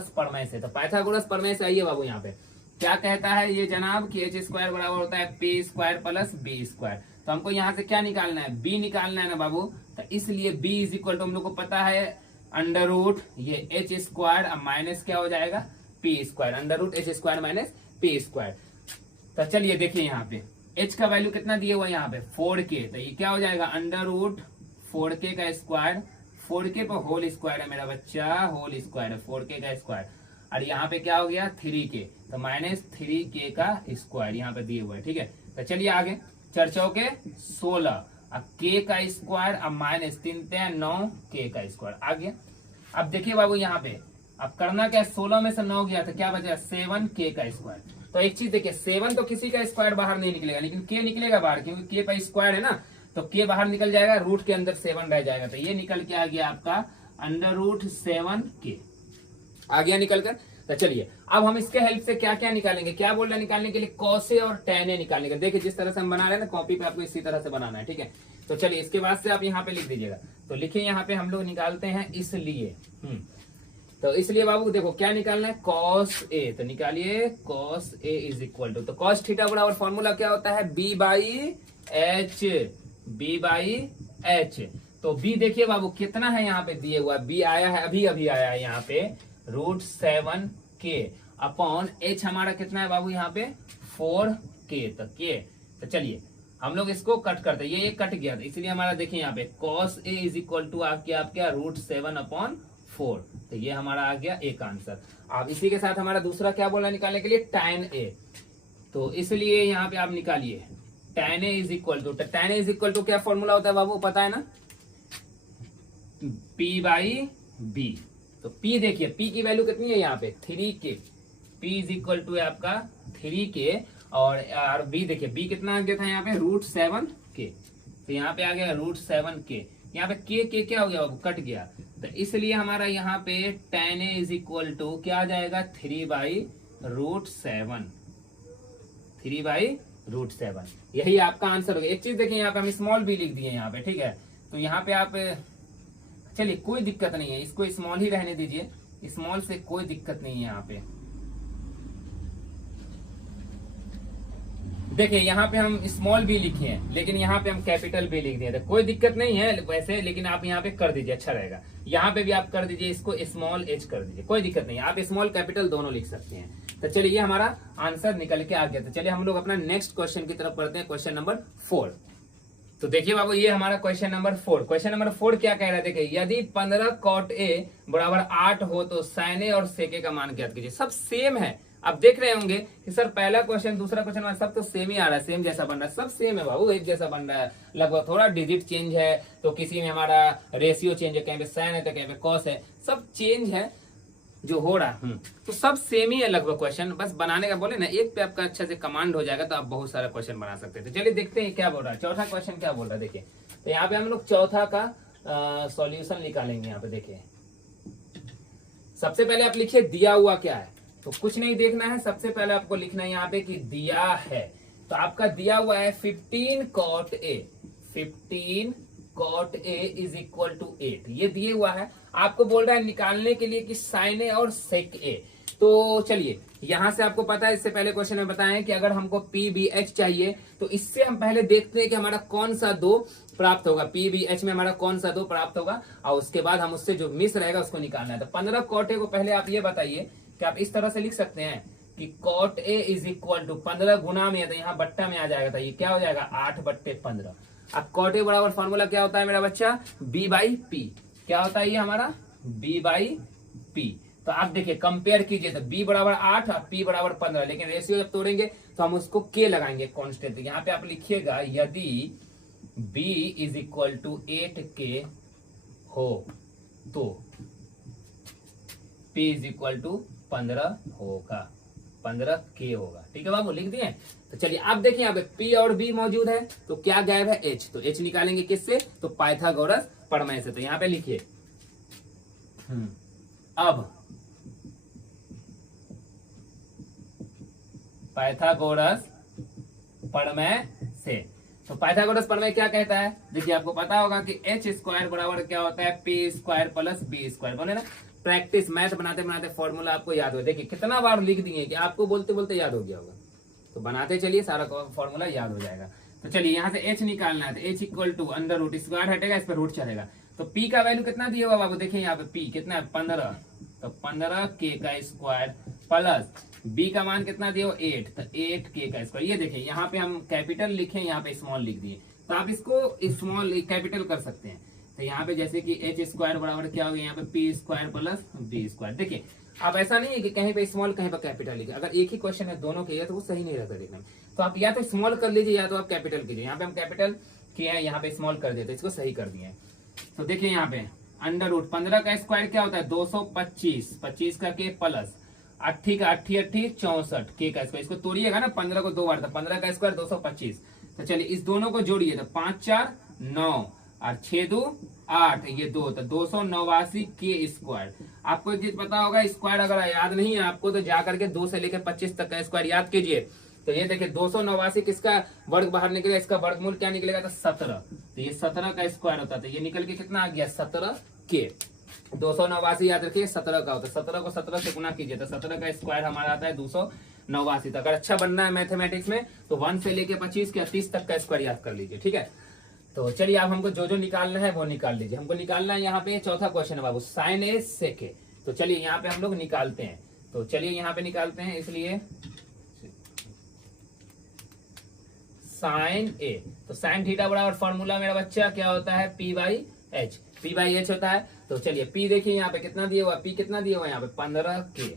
प्रमेय से। तो पाइथागोरस प्रमेय से आइए बाबू, यहाँ पे क्या कहता है ये जनाब कि h स्क्वायर बराबर होता है p square plus b square. तो हमको यहाँ से क्या निकालना है, b निकालना है ना बाबू। तो इसलिए b इज इक्वल टू हम लोग को पता है अंडर रूट ये h स्क्वायर, अब माइनस क्या हो जाएगा p square, under root h square minus p square. तो चलिए देखिए यहाँ पे h का वैल्यू कितना दिया हुआ है यहाँ पे 4k, तो ये क्या हो जाएगा अंडर रूट 4k का स्क्वायर, 4k पर होल स्क्वायर है मेरा बच्चा, होल स्क्वायर है 4k का स्क्वायर। और यहाँ पे क्या हो गया 3k, तो -3k का स्क्वायर यहाँ पे दिए हुए है। ठीक है, तो चलिए आगे, 4 चौके 16, अब k का स्क्वायर, अब -3 9k का स्क्वायर आ गया। अब देखिए बाबू यहाँ पे अब करना क्या, 16 में से 9 गया तो क्या बचा 7k का स्क्वायर। तो एक चीज देखिए, 7 तो किसी का स्क्वायर बाहर नहीं निकलेगा, लेकिन k निकलेगा बाहर, क्योंकि k का स्क्वायर है ना, तो k बाहर निकल जाएगा, रूट के अंदर 7 रह जाएगा, तो ये निकल के आ गया आपका √7k आ गया निकल कर। तो चलिए अब हम इसके हेल्प से क्या क्या निकालेंगे, क्या बोल रहे हैं निकालने के लिए, cos A और tan A निकालने का। देखिए जिस तरह से हम बना रहे हैं ना कॉपी पे, आपको इसी तरह से बनाना है। ठीक है, तो चलिए इसके बाद से आप यहाँ पे लिख दीजिएगा। तो लिखिए यहाँ पे हम लोग निकालते हैं इसलिए, तो इसलिए बाबू देखो क्या निकालना है, cos A, तो निकालिए cos A is equal to, तो cos थीटा बराबर फॉर्मूला क्या होता है, B/H। तो B देखिए बाबू कितना है यहाँ पे दिए हुआ, B आया है अभी अभी आया है यहाँ पे √7k अपॉन H हमारा कितना है बाबू यहाँ पे 4k, तो k, तो चलिए हम लोग इसको कट करते हैं, ये कट गया था, इसलिए हमारा देखिए यहाँ पे cos A is equal to आपके √7/4, तो ये हमारा आ गया एक आंसर। अब इसी के साथ हमारा दूसरा क्या बोला निकालने के लिए, tan A, तो इसलिए यहाँ पे आप निकालिए tan A is equal to, tan A is equal to क्या फॉर्मूला होता है बाबू पता है ना, P/B। तो P देखिए, P की वैल्यू कितनी है यहाँ पे 3k, P is equal to है आपका 3k, और B देखिए B कितना आ गया था यहाँ पे √7k, तो यहाँ पे आ गया √7k, यहाँ पे k क्या हो गया बाबू कट गया, तो इसलिए हमारा यहाँ पे tan A is equal to क्या आ जाएगा 3/√7, यही आपका आंसर हो गया। एक चीज देखिए यहाँ पे हम स्मॉल b लिख दिए यहाँ पे, ठीक है, तो यहाँ पे आप चलिए कोई दिक्कत नहीं है, इसको स्मॉल ही रहने दीजिए, स्मॉल से कोई दिक्कत नहीं है। यहाँ पे देखिए यहाँ पे हम स्मॉल b लिखे हैं, लेकिन यहाँ पे हम कैपिटल B लिख दिए, तो कोई दिक्कत नहीं है वैसे, लेकिन आप यहाँ पे कर दीजिए अच्छा रहेगा, यहाँ पे भी आप कर दीजिए, इसको स्मॉल h कर दीजिए, कोई दिक्कत नहीं है, आप स्मॉल कैपिटल दोनों लिख सकते हैं। तो चलिए ये हमारा आंसर निकल के आ गया। तो चलिए हम लोग अपना नेक्स्ट क्वेश्चन की तरफ बढ़ते हैं, क्वेश्चन नंबर 4। तो देखिए बाबू ये हमारा क्वेश्चन नंबर 4, क्वेश्चन नंबर 4 क्या कह रहा है, देखिए यदि 15 cot A बराबर 8 हो तो sin A और sec A का मान ज्ञात कीजिए। सब सेम है, आप देख रहे होंगे कि सर पहला क्वेश्चन दूसरा क्वेश्चन सब तो सेम ही आ रहा है, सेम जैसा बन रहा है, सब सेम है बाबू, एक जैसा बन रहा है, लगभग थोड़ा डिजिट चेंज है, तो किसी में हमारा रेशियो चेंज है, कहीं पे sin है तो कहीं पे cos है, सब चेंज है जो हो रहा है, तो सब सेम ही है लगभग क्वेश्चन, बस बनाने का बोले ना एक पे आपका अच्छे से कमांड हो जाएगा तो आप बहुत सारा क्वेश्चन बना सकते हैं। तो चलिए देखते हैं क्या बोल रहा है, चौथा क्वेश्चन क्या बोल रहा है। देखिए तो यहाँ पे हम लोग चौथा का सॉल्यूशन निकालेंगे। यहाँ पे देखिए सबसे पहले आप लिखिए दिया हुआ क्या है, तो कुछ नहीं देखना है, सबसे पहले आपको लिखना है यहाँ पे कि दिया है, तो आपका दिया हुआ है 15 cot A is equal to 8, ये दिए हुआ है। आपको बोल रहा है निकालने के लिए कि sin A और sec A। तो चलिए यहां से आपको पता है, इससे पहले क्वेश्चन में बताया कि अगर हमको PBH चाहिए तो इससे हम पहले देखते हैं कि हमारा कौन सा 2 प्राप्त होगा, PBH में हमारा कौन सा 2 प्राप्त होगा, और उसके बाद हम उससे जो मिस रहेगा उसको निकालना है। तो 15 cot A को पहले आप ये बताइए कि आप इस तरह से लिख सकते हैं कि cot A is equal to 15 गुना में है तो यहाँ बट्टा में आ जाएगा, तो ये क्या हो जाएगा 8/15। अब cot A बराबर फॉर्मूला क्या होता है मेरा बच्चा, B/P, क्या होता है ये हमारा B/P। तो आप देखिए कंपेयर कीजिए, तो B बराबर 8 और P बराबर 15, लेकिन रेशियो जब तोड़ेंगे तो हम उसको K लगाएंगे कांस्टेंट। यहाँ पे आप लिखिएगा यदि B is equal to 8K हो तो P इज इक्वल टू 15 होगा, 15K होगा। ठीक है बाबू, लिख दिए। तो चलिए आप देखिए यहाँ पे P और B मौजूद है, तो क्या गायब है H, तो H निकालेंगे किससे, तो पाइथागोरस प्रमेय से। तो यहाँ पे लिखिए अब पाइथागोरस प्रमेय से, तो पाइथागोरस प्रमेय क्या कहता है, देखिए आपको पता होगा कि h स्क्वायर बराबर क्या होता है p square plus b square. बोले ना प्रैक्टिस, मैथ बनाते बनाते फॉर्मूला आपको याद हो, देखिए कितना बार लिख दिए कि आपको बोलते बोलते याद हो गया होगा, तो बनाते चलिए सारा फॉर्मूला याद हो जाएगा। तो चलिए यहाँ से h निकालना है, तो h equal to under root, square हटेगा इस पर रूट चलेगा, तो p का वैल्यू कितना दिया हुआ बाबू, देखिए यहाँ पे p कितना है 15, तो 15K का स्क्वायर प्लस b का मान कितना दिया हुआ 8, तो 8K का स्क्वायर। ये देखिए यहाँ पे हम कैपिटल लिखे, यहाँ पे स्मॉल लिख दिए, तो आप इसको स्मॉल कैपिटल कर सकते हैं। तो यहाँ पे जैसे कि h स्क्वायर बराबर क्या हो गया, यहाँ पे p square plus b square. देखिए आप ऐसा नहीं है कि कहीं पे स्मॉल कहीं पर कैपिटल लिखे, अगर एक ही क्वेश्चन है दोनों के तो वो सही नहीं रहता देखने में। तो आप या तो स्मॉल कर लीजिए या तो आप कैपिटल कीजिए। यहाँ पे हम कैपिटल किए हैं, यहाँ पे स्मॉल कर दिए, तो इसको सही कर दिए। तो देखिए यहाँ पे अंडर रूट 15 का स्क्वायर क्या होता है 225, 25 का के प्लस 80 का 80 80 64 के का स्क्वायर। इसको तोड़िएगा ना, 15 को 2 बार था, 15 का स्क्वायर 225। तो चलिए इस दोनों को जोड़िए, तो 5 4 9 और 6 2 8, ये 2, तो 289 के स्क्वायर। आपको एक चीज पता होगा, स्क्वायर अगर याद नहीं है आपको तो जाकर के 2 से लेकर 25 तक का स्क्वायर याद कीजिए। तो ये देखिए 289 किसका वर्ग बाहर निकलेगा, इसका वर्गमूल क्या निकलेगा, तो 17। तो ये 17 का स्क्वायर होता है, तो ये निकल के कितना आ गया 17 के। 289 याद रखिए 17 का होता है, 17 को 17 से गुना कीजिए तो 17 का स्क्वायर हमारा आता है 289। तो अगर अच्छा बनना है मैथमेटिक्स में तो 1 से लेके 25 के 30 तक का स्क्वायर याद कर लीजिए, ठीक है। तो चलिए आप हमको जो जो निकालना है वो निकाल लीजिए। हमको निकालना है यहाँ पे चौथा क्वेश्चन है बाबू, साइन ए सेक ए। तो चलिए यहाँ पे हम लोग निकालते हैं, तो चलिए यहाँ पे निकालते हैं। इसलिए साइन ए, तो साइन थीटा बराबर फॉर्मूला मेरा बच्चा क्या होता है P by H, P by H होता है। तो चलिए पी देखिए यहाँ पे कितना दिया हुआ, पी कितना दिया हुआ यहाँ पे 15 के,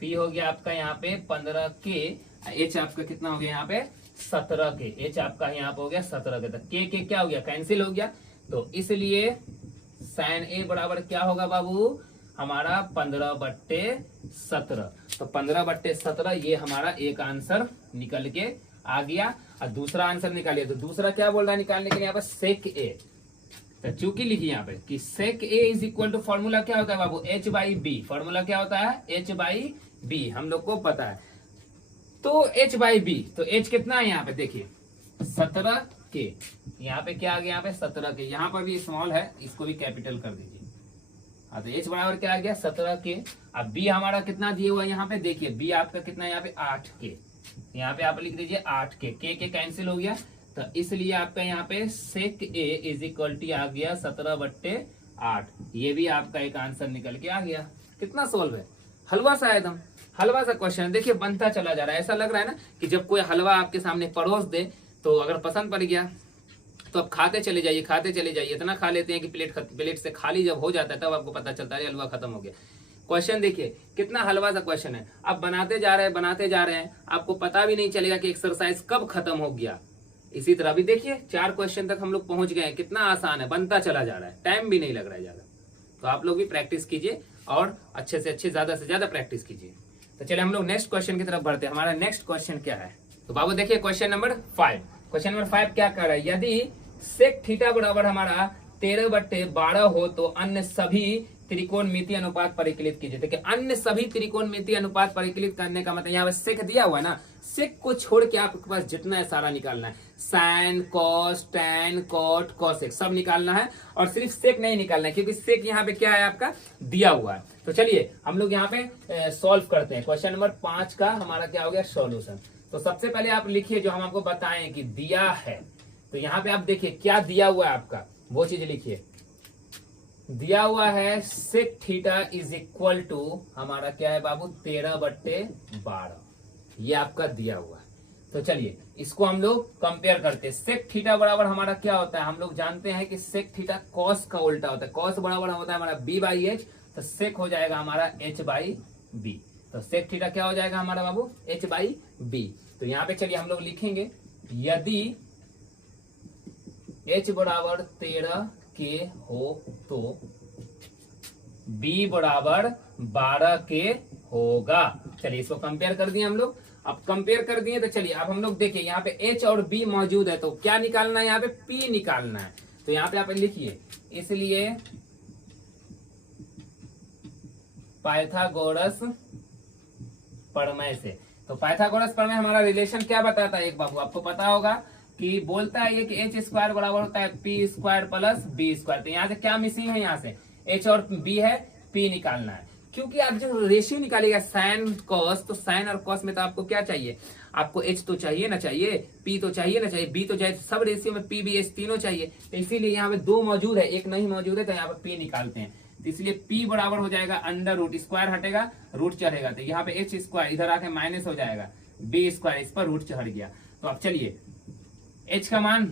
पी हो गया आपका यहाँ पे 15 के, एच आपका कितना हो गया यहाँ पे 17 के, एच आपका यहाँ पे हो गया 17 के। तो के क्या हो गया कैंसिल हो गया, तो इसलिए साइन ए बराबर क्या होगा बाबू हमारा 15/17। तो 15/17 ये हमारा एक आंसर निकल के आ गया। और दूसरा आंसर निकालिए, तो दूसरा क्या बोल रहा है निकालने के लिए यहाँ पे सेक ए। तो चूंकि लिखिए यहाँ पे कि सेक ए इज इक्वल टू फॉर्मूला क्या होता है बाबू एच बाई बी, फॉर्मूला क्या होता है एच बाई बी, हम लोग को पता है। तो एच बाई बी, तो एच कितना है यहाँ पे देखिए 17 के, यहाँ पे क्या आ गया यहाँ पे 17 के, यहाँ पर भी स्मॉल है इसको भी कैपिटल कर दीजिए। हाँ तो एच बराबर क्या आ गया 17 के। अब बी हमारा कितना दिया हुआ है यहाँ पे देखिए, बी आपका कितना है यहाँ पे 8 के, यहाँ पे आप लिख दीजिए 8 के कैंसिल हो गया। तो इसलिए आपका यहाँ पे सेक ए इज इक्वल टू आ गया 17/8। ये भी आपका एक आंसर निकल के आ गया। कितना सोल्व है, हलवा सा एकदम हलवा सा क्वेश्चन देखिए बनता चला जा रहा है। ऐसा लग रहा है ना कि जब कोई हलवा आपके सामने परोस दे तो अगर पसंद पड़ गया तो आप खाते चले जाइए, खाते चले जाइए, इतना खा लेते हैं कि प्लेट से खाली जब हो जाता है तब आपको पता चलता है हलवा खत्म हो गया। क्वेश्चन देखिए कितना हलवा सा क्वेश्चन है, आप बनाते जा रहे हैं, आपको पता भी नहीं चलेगा कि एक्सरसाइज कब खत्म हो गया। इसी तरह भी देखिए 4 क्वेश्चन तक हम लोग पहुंच गए हैं, कितना आसान है, बनता चला जा रहा है, टाइम भी नहीं लग रहा है ज्यादा। तो आप लोग भी प्रैक्टिस कीजिए और अच्छे से अच्छे ज्यादा से ज्यादा प्रैक्टिस कीजिए। तो चलिए हम लोग नेक्स्ट क्वेश्चन की तरफ बढ़ते हैं। हमारा नेक्स्ट क्वेश्चन क्या है, तो बाबू देखिए क्वेश्चन नंबर 5। क्वेश्चन नंबर 5 क्या कर रहा है, यदि सेक थीटा बराबर हमारा 13/12 हो तो अन्य सभी त्रिकोणमितीय अनुपात परिकलित कीजिए। देखिए अन्य सभी त्रिकोणमितीय अनुपात परिकलित करने का मतलब यहाँ पे सेक दिया हुआ है ना, सेक को छोड़ के आपके पास जितना है सारा निकालना है, sine cos tan cot cosec सब निकालना है और सिर्फ सेक नहीं निकालना है क्योंकि सेक यहाँ पे क्या है आपका दिया हुआ है। तो चलिए हम लोग यहाँ पे सॉल्व करते हैं। क्वेश्चन नंबर 5 का हमारा क्या हो गया सॉल्यूशन। तो सबसे पहले आप लिखिए जो हम आपको बताएं कि दिया है, तो यहाँ पे आप देखिए क्या दिया हुआ है आपका वो चीज लिखिए। दिया हुआ है sec theta is equal to हमारा क्या है बाबू 13/12, ये आपका दिया हुआ है। तो चलिए इसको हम लोग कंपेयर करते हैं। सेक थीटा बराबर हमारा क्या होता है, हम लोग जानते हैं कि सेक थीटा कॉस का उल्टा होता है, कॉस बराबर होता है हमारा b बाई एच, तो सेक हो जाएगा हमारा h बाई बी। तो सेक थीटा क्या हो जाएगा हमारा बाबू h बाई बी। तो यहाँ पे चलिए हम लोग लिखेंगे यदि h बराबर 13 के हो तो b बराबर 12 के होगा। चलिए इसको कंपेयर कर दिए हम लोग। अब कंपेयर कर दिए तो चलिए अब हम लोग देखिए यहाँ पे h और b मौजूद है तो क्या निकालना है, यहाँ पे p निकालना है। तो यहाँ पे आप लिखिए इसलिए पाइथागोरस प्रमेय से। तो पाइथागोरस प्रमेय हमारा रिलेशन क्या बताता है, एक बाबू आपको पता होगा कि बोलता है ये कि एच स्क्वायर बराबर होता है P square plus B square. तो यहाँ से क्या मिसिंग है, यहाँ से एच और बी है, पी निकालना है। क्योंकि आप जो रेशियो निकालिएगा साइन कॉस, तो साइन और कॉस में तो आपको क्या चाहिए, आपको एच तो चाहिए ना चाहिए, पी तो चाहिए ना चाहिए, बी तो चाहिए, सब रेशियो में पी बी एच तीनों चाहिए। तो इसीलिए यहाँ पे 2 मौजूद है, एक नहीं मौजूद है, तो यहाँ पे पी निकालते हैं। तो इसलिए p बराबर हो जाएगा अंडर रूट, स्क्वायर हटेगा रूट चढ़ेगा, तो यहाँ पे एच स्क्वायर इधर आके माइनस हो जाएगा, बी स्क्वायर इस पर रूट चढ़ गया। तो अब चलिए h का मान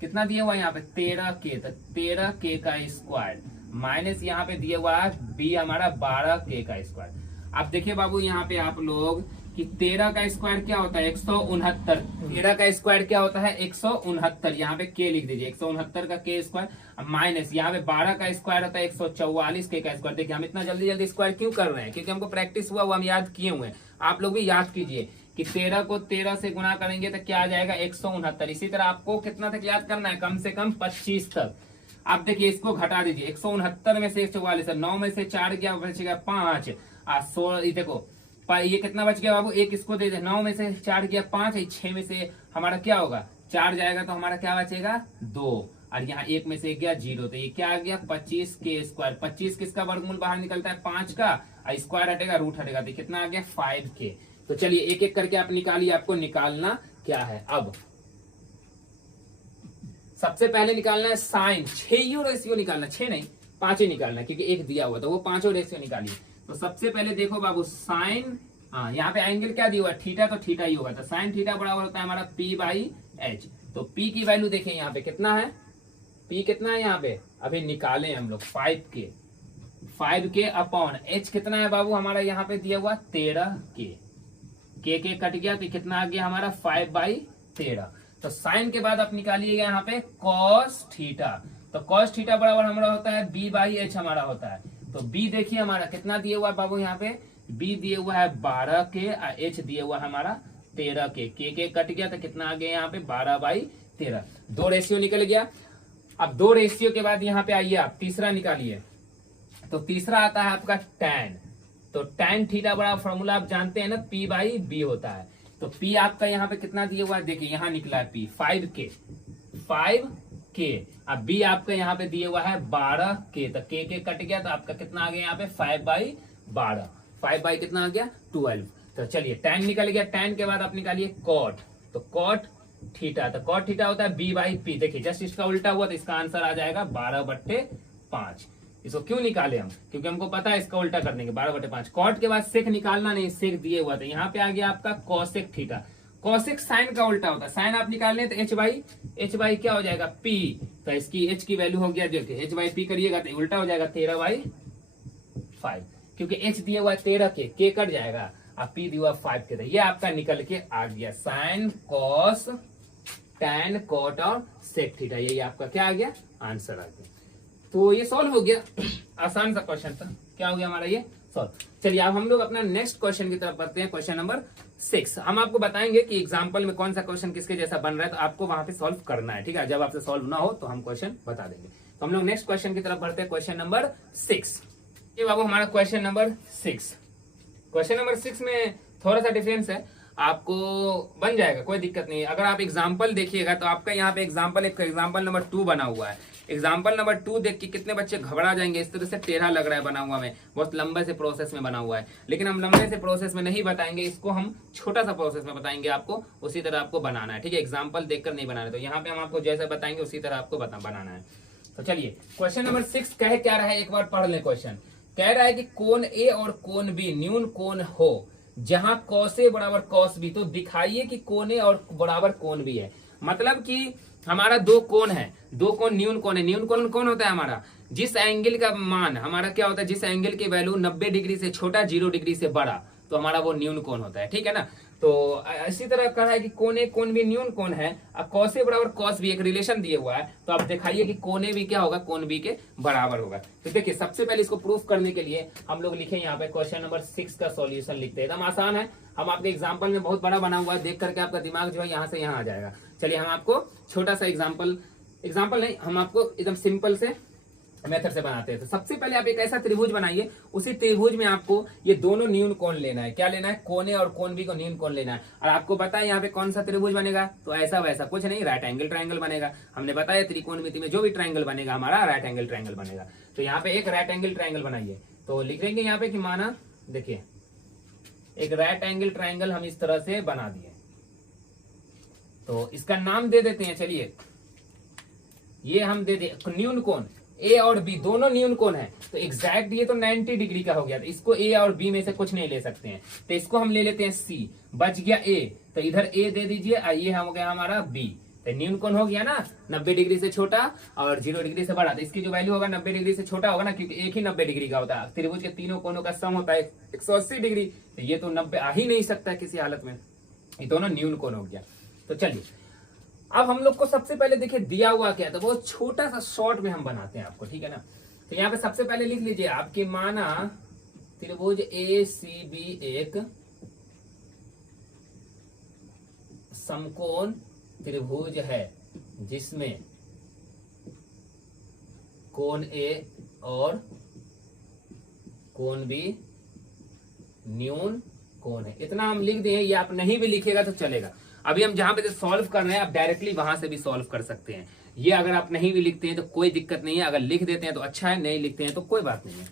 कितना दिया हुआ है यहाँ पे 13 के, तो 13 के का स्क्वायर माइनस यहाँ पे दिया हुआ है b हमारा 12 के का स्क्वायर। अब देखिए बाबू यहाँ पे आप लोग कि 13 का स्क्वायर क्या होता है 169। 13 का स्क्वायर क्या होता है 169। यहाँ पे के लिख दीजिए 169 का के स्क्वायर माइनस यहाँ पे 12 का स्क्वायर होता है 144 के का स्क्वायर। देखिए हम इतना जल्दी जल्दी स्क्वायर क्यों कर रहे हैं, क्योंकि हमको प्रैक्टिस हुआ हम याद किए हुए हैं। आप लोग भी याद कीजिए कि 13 को 13 से गुना करेंगे तो क्या आ जाएगा 169। इसी तरह आपको कितना तक याद करना है, कम से कम 25 तक। आप देखिए इसको घटा दीजिए 169 में से 144, 9 में से 4 गया बचेगा 5 और 16। देखो ये कितना बच गया बाबू, एक इसको दे दे, 9 में से 4 गया 5, 6 में से हमारा क्या होगा 4 जाएगा तो हमारा क्या बचेगा 2 और यहाँ 1 में से गया 0, तो ये क्या आ गया 25 के स्क्वायर। 25 किसका वर्गमूल बाहर निकलता है 5 का, और स्क्वायर हटेगा रूट हटेगा, तो कितना आ गया 5 के। तो चलिए एक एक करके आप निकालिए, आपको निकालना क्या है। अब सबसे पहले निकालना है साइन 6 रेशियो निकालना, 6 नहीं 5 ही निकालना, क्योंकि एक दिया हुआ तो वो 5 रेशियो निकालिए। तो सबसे पहले देखो बाबू साइन, हाँ यहाँ पे एंगल क्या दिया हुआ थीटा, तो थीटा ही होगा, तो साइन थीटा बराबर होता है हमारा P बाई एच। तो P की वैल्यू देखें यहाँ पे कितना है, P कितना है यहाँ पे अभी निकाले हम लोग 5 के अपॉन एच कितना है बाबू हमारा यहाँ पे दिया हुआ 13 के कट गया तो कितना आ गया हमारा 5/13। तो साइन के बाद आप निकालिएगा यहाँ पे कॉस थीटा, तो कॉस थीटा बराबर हमारा होता है B बाई एच हमारा होता है। तो B देखिए हमारा कितना दिया हुआ है बाबू, यहाँ पे B दिए हुआ है 12 के और H दिए हुआ है हमारा 13 के कट गया तो कितना आ गया यहाँ पे 12/13। 2 रेशियो निकल गया। अब 2 रेशियो के बाद यहाँ पे आइए आप तीसरा निकालिए, तो तीसरा आता है आपका टैन। तो टैन थीटा बड़ा फॉर्मूला आप जानते हैं ना P बाई B होता है। तो P आपका यहाँ पे कितना दिया हुआ है, देखिए यहाँ निकला है P 5 के, अब B आपका यहाँ पे दिए हुआ है 12 के, तो के कट गया तो आपका कितना आ गया यहाँ पे 5/12, 5 बाई कितना आ गया 12। तो चलिए टैन निकल गया। टैन के बाद आप निकालिए कॉट, तो कॉट थीटा, तो कॉट थीटा होता है B बाई P। देखिए जस्ट इसका उल्टा हुआ तो इसका आंसर आ जाएगा 12/5। इसको क्यों निकाले हम, क्योंकि हमको पता है इसका उल्टा करने के 12/5। कॉट के बाद सेक निकालना नहीं, सेक दिए हुआ, तो यहाँ पे आ गया आपका कॉसेक थीटा। कॉसेक साइन का उल्टा होता है, साइन आप निकालने तो एच बाई क्या हो जाएगा P, तो इसकी एच की वैल्यू हो गया देखिए एच बाई P करिएगा तो उल्टा हो जाएगा 13/5, क्योंकि एच दिया हुआ है 13 के कट जाएगा और P दिया हुआ 5 के। ये आपका निकल के आ गया साइन कॉस टैन कॉट और सेक थीटा, यही आपका क्या आ गया आंसर आ गया। तो ये सॉल्व हो गया, आसान सा क्वेश्चन था, क्या हो गया हमारा ये सॉल्व। चलिए अब हम लोग अपना नेक्स्ट क्वेश्चन की तरफ बढ़ते हैं, क्वेश्चन नंबर 6। हम आपको बताएंगे कि एग्जाम्पल में कौन सा क्वेश्चन किसके जैसा बन रहा है, तो आपको वहां पे सॉल्व करना है, ठीक है। जब आपसे सॉल्व ना हो तो हम क्वेश्चन बता देंगे। तो हम लोग नेक्स्ट क्वेश्चन की तरफ बढ़ते हैं, क्वेश्चन नंबर 6। ये बाबू हमारा क्वेश्चन नंबर 6। क्वेश्चन नंबर 6 में थोड़ा सा डिफरेंस है, आपको बन जाएगा कोई दिक्कत नहीं। अगर आप एग्जाम्पल देखिएगा तो आपका यहाँ पे एग्जाम्पल नंबर 2 बना हुआ है। एग्जाम्पल नंबर 2 देख के कितने बच्चे घबरा जाएंगे, इस तरह से टेढ़ा लग रहा है बना हुआ में, बहुत लंबे से प्रोसेस में बना हुआ है। लेकिन हम लंबे से प्रोसेस में नहीं बताएंगे, इसको हम छोटा सा प्रोसेस में बताएंगे आपको, उसी तरह आपको बनाना है, ठीक है। एग्जाम्पल देखकर नहीं बनाना है, तो यहाँ पे हम आपको जैसा बताएंगे उसी तरह आपको बनाना है। तो चलिए क्वेश्चन नंबर 6 कह क्या रहा है, एक बार पढ़ लें। क्वेश्चन कह रहा है कि कोण ए और कोण बी न्यून कोण हो जहां कॉस ए बराबर कॉस बी, तो दिखाइए कि कोण ए और बराबर कोण बी है। मतलब कि हमारा 2 कोण है, 2 कोण न्यून कोण है। न्यून कोण कौन होता है हमारा, जिस एंगल का मान हमारा क्या होता है, जिस एंगल की वैल्यू 90 डिग्री से छोटा 0 डिग्री से बड़ा, तो हमारा वो न्यून कोण होता है, ठीक है ना। तो इसी तरह कहा है कि कोण ए कोण बी न्यून कोण है, अब कॉस ए बराबर कॉस बी एक रिलेशन दिए हुआ है, तो आप दिखाइए कि कोण ए भी क्या होगा, कोण बी के बराबर होगा। तो देखिए सबसे पहले इसको प्रूफ करने के लिए हम लोग लिखे यहाँ पे क्वेश्चन नंबर 6 का सॉल्यूशन लिखते हैं। एकदम आसान है, हम आपके एग्जाम्पल में बहुत बड़ा बना हुआ है, देख करके आपका दिमाग जो है यहाँ से यहाँ आ जाएगा। चलिए हम आपको छोटा सा एग्जाम्पल नहीं, हम आपको एकदम सिंपल से मेथड से बनाते हैं। तो सबसे पहले आप एक ऐसा त्रिभुज बनाइए, उसी त्रिभुज में आपको ये दोनों न्यून कोण लेना है। क्या लेना है, कोण ए और कोण बी को न्यून कोण लेना है। और आपको पता है यहाँ पे कौन सा त्रिभुज बनेगा, तो ऐसा वैसा कुछ नहीं, राइट एंगल ट्रायंगल बनेगा। हमने बताया त्रिकोणमिति में जो भी ट्रायंगल बनेगा हमारा राइट एंगल ट्रायंगल बनेगा। तो यहाँ पे एक राइट एंगल ट्रायंगल बनाइए, तो लिख देंगे यहाँ पे कि माना देखिए एक राइट एंगल ट्रायंगल हम इस तरह से बना दिए, तो इसका नाम दे देते हैं। चलिए ये हम दे दे न्यून कोण ए और बी दोनों न्यून कोण है, तो एग्जैक्ट ये तो 90 डिग्री का हो गया, तो इसको ए और बी में से कुछ नहीं ले सकते हैं, तो इसको हम ले लेते हैं सी। बच गया ए, तो इधर ए दे दीजिए और ये हो गया हमारा बी, तो तो न्यून कोण हो गया ना 90 डिग्री से छोटा और 0 डिग्री से बड़ा। तो इसकी जो वैल्यू होगा 90 डिग्री से छोटा होगा ना, क्योंकि एक ही 90 डिग्री का होता है। त्रिभुज के तीनों कोनों का सम होता है 180 डिग्री, तो ये तो 90 आ ही नहीं सकता किसी हालत में। ये दोनों न्यून कोण हो गया। तो चलिए अब हम लोग को सबसे पहले देखिए दिया हुआ क्या है, तो बहुत छोटा सा शॉर्ट में हम बनाते हैं आपको, ठीक है ना। तो यहाँ पे सबसे पहले लिख लीजिए आपकी माना त्रिभुज ACB एक समकोण त्रिभुज है जिसमें कोण A और कोण B न्यून कोण है। इतना हम लिख दें, ये आप नहीं भी लिखेगा तो चलेगा। अभी हम जहां पे सॉल्व कर रहे हैं आप डायरेक्टली वहां से भी सॉल्व कर सकते हैं। ये अगर आप नहीं भी लिखते हैं तो कोई दिक्कत नहीं है, अगर लिख देते हैं तो अच्छा है, नहीं लिखते हैं तो कोई बात नहीं है।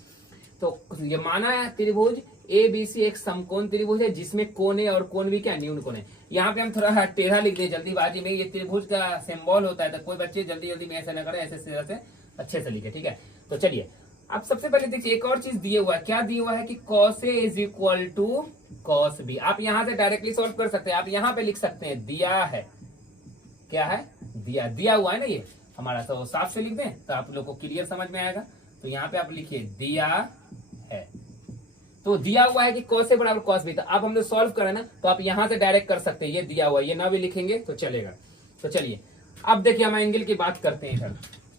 तो ये माना है त्रिभुज ABC एक समकोण त्रिभुज है जिसमें कोण A और कोण B क्या न्यून कोण है। यहाँ पे हम थोड़ा टेढ़ा लिख दें जल्दीबाजी में, ये त्रिभुज का सिंबल होता है, तो कोई बच्चे जल्दी जल्दी में ऐसा न करे, ऐसे से अच्छे से लिखे, ठीक है। तो चलिए अब सबसे पहले देखिए एक और चीज दिए हुआ है। क्या दिया हुआ है कि cos A is equal to cos B। आप यहां से डायरेक्टली सॉल्व कर सकते हैं, आप यहां पे लिख सकते हैं दिया है, क्या है दिया हुआ है ना ये हमारा, तो साफ से लिख दें तो आप लोग को क्लियर समझ में आएगा। तो यहाँ पे आप लिखिए दिया है, तो दिया हुआ है कि cos A बराबर cos B। तो आप हम लोग सॉल्व करें ना, तो आप यहां से डायरेक्ट कर सकते हैं, ये दिया हुआ है, ये ना भी लिखेंगे तो चलेगा। तो चलिए अब देखिए हम एंगल की बात करते हैं इधर।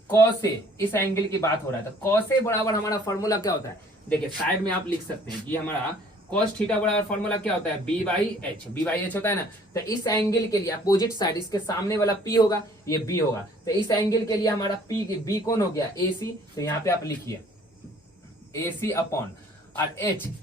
cos A, इस एंगल की बात हो रहा है, तो cos A बराबर हमारा फॉर्मूला क्या होता है, देखिए साइड में आप लिख सकते हैं कि हमारा cos थीटा बराबर फॉर्मूला क्या होता है B/H होता है ना। तो इस एंगल के लिए अपोजिट साइड, इसके सामने वाला P होगा, ये B होगा। तो इस एंगल के लिए हमारा B कौन हो गया AC। तो यहाँ पे आप लिखिए AC अपॉन और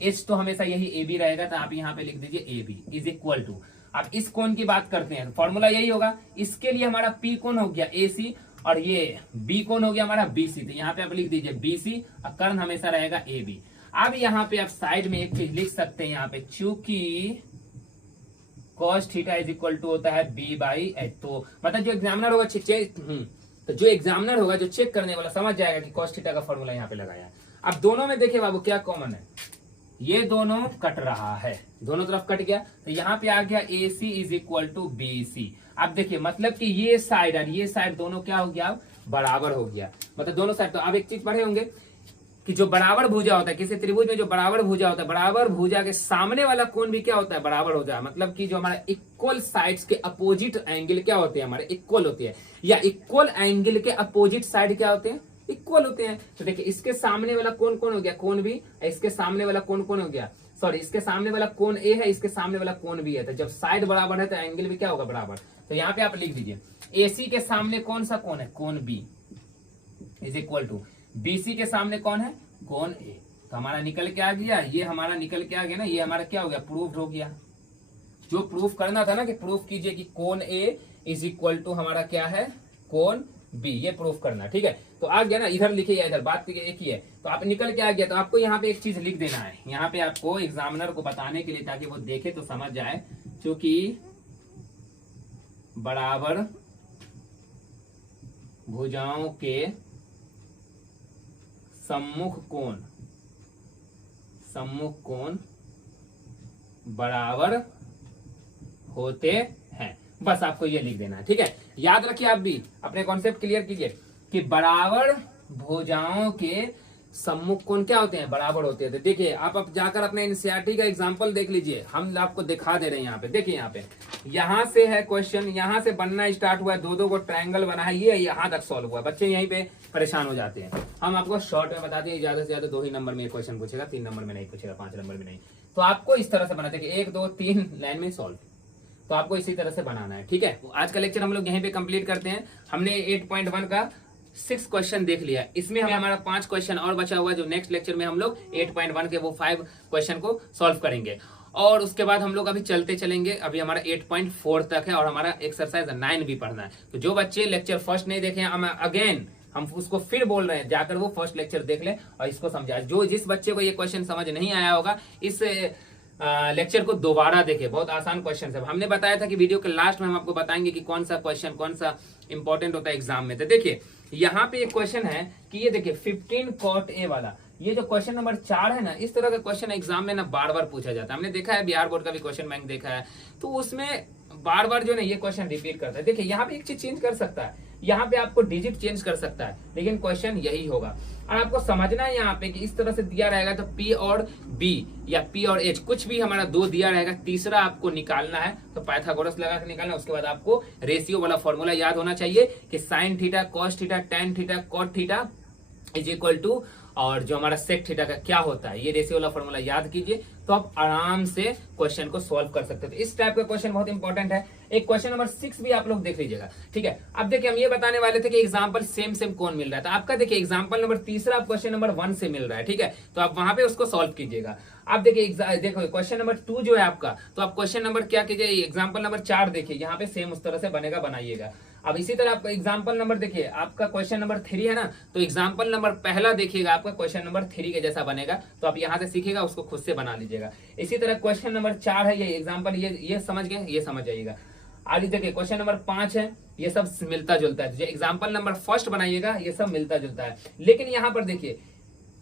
H तो हमेशा यही AB रहेगा, तो आप यहाँ पे लिख दीजिए AB इज इक्वल टू। अब इस कोण की बात करते हैं, फॉर्मूला यही होगा। इसके लिए हमारा P कौन हो गया AC और ये B कौन हो गया हमारा BC। तो यहाँ पे आप लिख दीजिए BC और कर्ण हमेशा रहेगा AB। अब यहाँ पे आप साइड में एक चीज लिख सकते हैं, यहाँ पे चूंकि cos theta is equal to होता है B/H। तो मतलब जो एग्जामिनर होगा तो जो एग्जामिनर होगा, जो चेक करने वाला, समझ जाएगा कि cos थीटा का फॉर्मूला यहाँ पे लगाया है। अब दोनों में देखिए बाबू क्या कॉमन है, ये दोनों कट रहा है, दोनों तरफ कट गया, तो यहाँ पे आ गया AC is equal to BC। अब देखिए मतलब कि ये साइड और ये साइड दोनों क्या हो गया, बराबर हो गया, मतलब दोनों साइड। तो आप एक चीज पढ़े होंगे कि जो बराबर भुजा होता है किसी त्रिभुज में, जो बराबर भुजा होता है, बराबर भुजा के सामने वाला कोण भी क्या होता है, बराबर हो जाए। मतलब कि जो हमारा इक्वल साइड्स के अपोजिट एंगल क्या होते हैं, हमारे इक्वल होती है, या इक्वल एंगल के अपोजिट साइड क्या होते हैं, इक्वल होते हैं। तो देखिए इसके सामने वाला कोण कौन हो गया, कोण B, इसके सामने वाला कोण कौन हो गया, सॉरी इसके सामने वाला कोण A है, इसके सामने वाला कोण B है। तो जब साइड बराबर है तो एंगल भी क्या होगा, बराबर। तो यहाँ पे आप लिख दीजिए AC के सामने कौन सा कोण है, कोण B is equal to BC के सामने कौन है, कोण A। तो हमारा निकल के आ गया, ये हमारा निकल के आ गया ना, ये हमारा क्या हो गया, प्रूफ हो गया। जो प्रूफ करना था ना कि प्रूफ कीजिए कि कोण A इज इक्वल टू हमारा क्या है, कोण B, ये प्रूफ करना, ठीक है। तो आ गया ना, इधर लिखिए या इधर, बात एक ही है। तो आप निकल के आ गया, तो आपको यहाँ पे एक चीज लिख देना है, यहाँ पे आपको एग्जामिनर को बताने के लिए, ताकि वो देखे तो समझ जाए, क्योंकि बराबर भुजाओं के सम्मुख कोण बराबर होते हैं, बस आपको ये लिख देना है, ठीक है। याद रखिए, आप भी अपने कॉन्सेप्ट क्लियर कीजिए कि बराबर भुजाओं के सम्मुख कोण क्या होते हैं, बराबर होते हैं। तो देखिए आप अब जाकर अपने एनसीईआरटी का एग्जांपल देख लीजिए, हम आपको दिखा दे रहे हैं यहाँ पे। देखिए यहाँ पे, यहाँ से है क्वेश्चन, यहाँ से बनना स्टार्ट हुआ है, दो को ट्रायंगल बना है, ये यहाँ तक सॉल्व हुआ है। बच्चे यहीं पे परेशान हो जाते हैं। हम आपको शॉर्ट में बताते हैं, ज्यादा से ज्यादा 2 ही नंबर में क्वेश्चन पूछेगा, 3 नंबर में नहीं पूछेगा, 5 नंबर में नहीं। तो आपको इस तरह से बनाते हैं कि 1 2 3 लाइन में सॉल्व, तो आपको इसी तरह से बनाना है, ठीक है। तो आज का लेक्चर हम लोग यहीं पे कंप्लीट करते हैं। हमने 8.1 का 6 क्वेश्चन देख लिया, इसमें हमारा 5 क्वेश्चन और बचा हुआ है, जो नेक्स्ट लेक्चर में हम लोग 8.1 के वो 5 क्वेश्चन को सॉल्व करेंगे। और उसके बाद हम लोग अभी चलते चलेंगे, अभी हमारा 8.4 तक है और हमारा एक्सरसाइज 9 भी पढ़ना है। तो जो बच्चे लेक्चर फर्स्ट नहीं देखे, हम उसको फिर बोल रहे हैं, जाकर वो फर्स्ट लेक्चर देख ले और इसको समझा। जिस बच्चे को ये क्वेश्चन समझ नहीं आया होगा, इस लेक्चर को दोबारा देखे, बहुत आसान क्वेश्चन है। हमने बताया था कि वीडियो के लास्ट में हम आपको बताएंगे कि कौन सा क्वेश्चन कौन सा इंपॉर्टेंट होता है एग्जाम में। तो देखिए यहाँ पे एक क्वेश्चन है कि ये देखिए 15 cot A वाला, ये जो क्वेश्चन नंबर 4 है ना, इस तरह का क्वेश्चन एग्जाम में ना बार बार पूछा जाता है। हमने देखा है, बिहार बोर्ड का भी क्वेश्चन बैंक देखा है, तो उसमें बार बार जो है ना ये क्वेश्चन रिपीट करता है। देखिए यहाँ पे एक चीज चेंज कर सकता है, यहाँ पे आपको डिजिट चेंज कर सकता है, लेकिन क्वेश्चन यही होगा। और आपको समझना है यहाँ पे कि इस तरह से दिया रहेगा तो P और B या P और H कुछ भी हमारा दो दिया रहेगा, तीसरा आपको निकालना है तो पाइथागोरस लगा के निकालना। उसके बाद आपको रेशियो वाला फॉर्मूला याद होना चाहिए कि sine theta cos theta tan theta cot theta is equal to और जो हमारा सेक थीटा का क्या होता है, ये रेशियो वाला फॉर्मूला याद कीजिए तो आप आराम से क्वेश्चन को सॉल्व कर सकते हो। तो इस टाइप का क्वेश्चन बहुत इंपॉर्टेंट है। एक क्वेश्चन नंबर 6 भी आप लोग देख लीजिएगा, ठीक है। अब देखिए हम ये बताने वाले थे कि एग्जांपल सेम कौन मिल रहा है, तो आपका देखिए एग्जांपल नंबर तीसरा क्वेश्चन नंबर 1 से मिल रहा है, ठीक है। तो आप वहां पे उसको सॉल्व कीजिएगा। आप देखिए देखो क्वेश्चन नंबर 2 जो है आपका, तो आप क्वेश्चन नंबर क्या कीजिए, एग्जाम्पल नंबर 4 देखिए, यहाँ पे सेम उस तरह से बनेगा, बनाइएगा। अब इसी तरह आपका एग्जाम्पल नंबर देखिए, आपका क्वेश्चन नंबर 3 है ना, तो एग्जाम्पल नंबर पहला देखिएगा आपका क्वेश्चन नंबर 3 के जैसा बनेगा, तो आप यहाँ से सीखिएगा, उसको खुद से बना लीजिएगा। इसी तरह क्वेश्चन नंबर 4 है, ये एग्जाम्पल ये समझ गए, ये समझ जाइएगा। आगे देखिए क्वेश्चन नंबर 5 है, ये सब मिलता जुलता है, जो एग्जाम्पल नंबर फर्स्ट बनाइएगा ये सब मिलता जुलता है। लेकिन यहाँ पर देखिए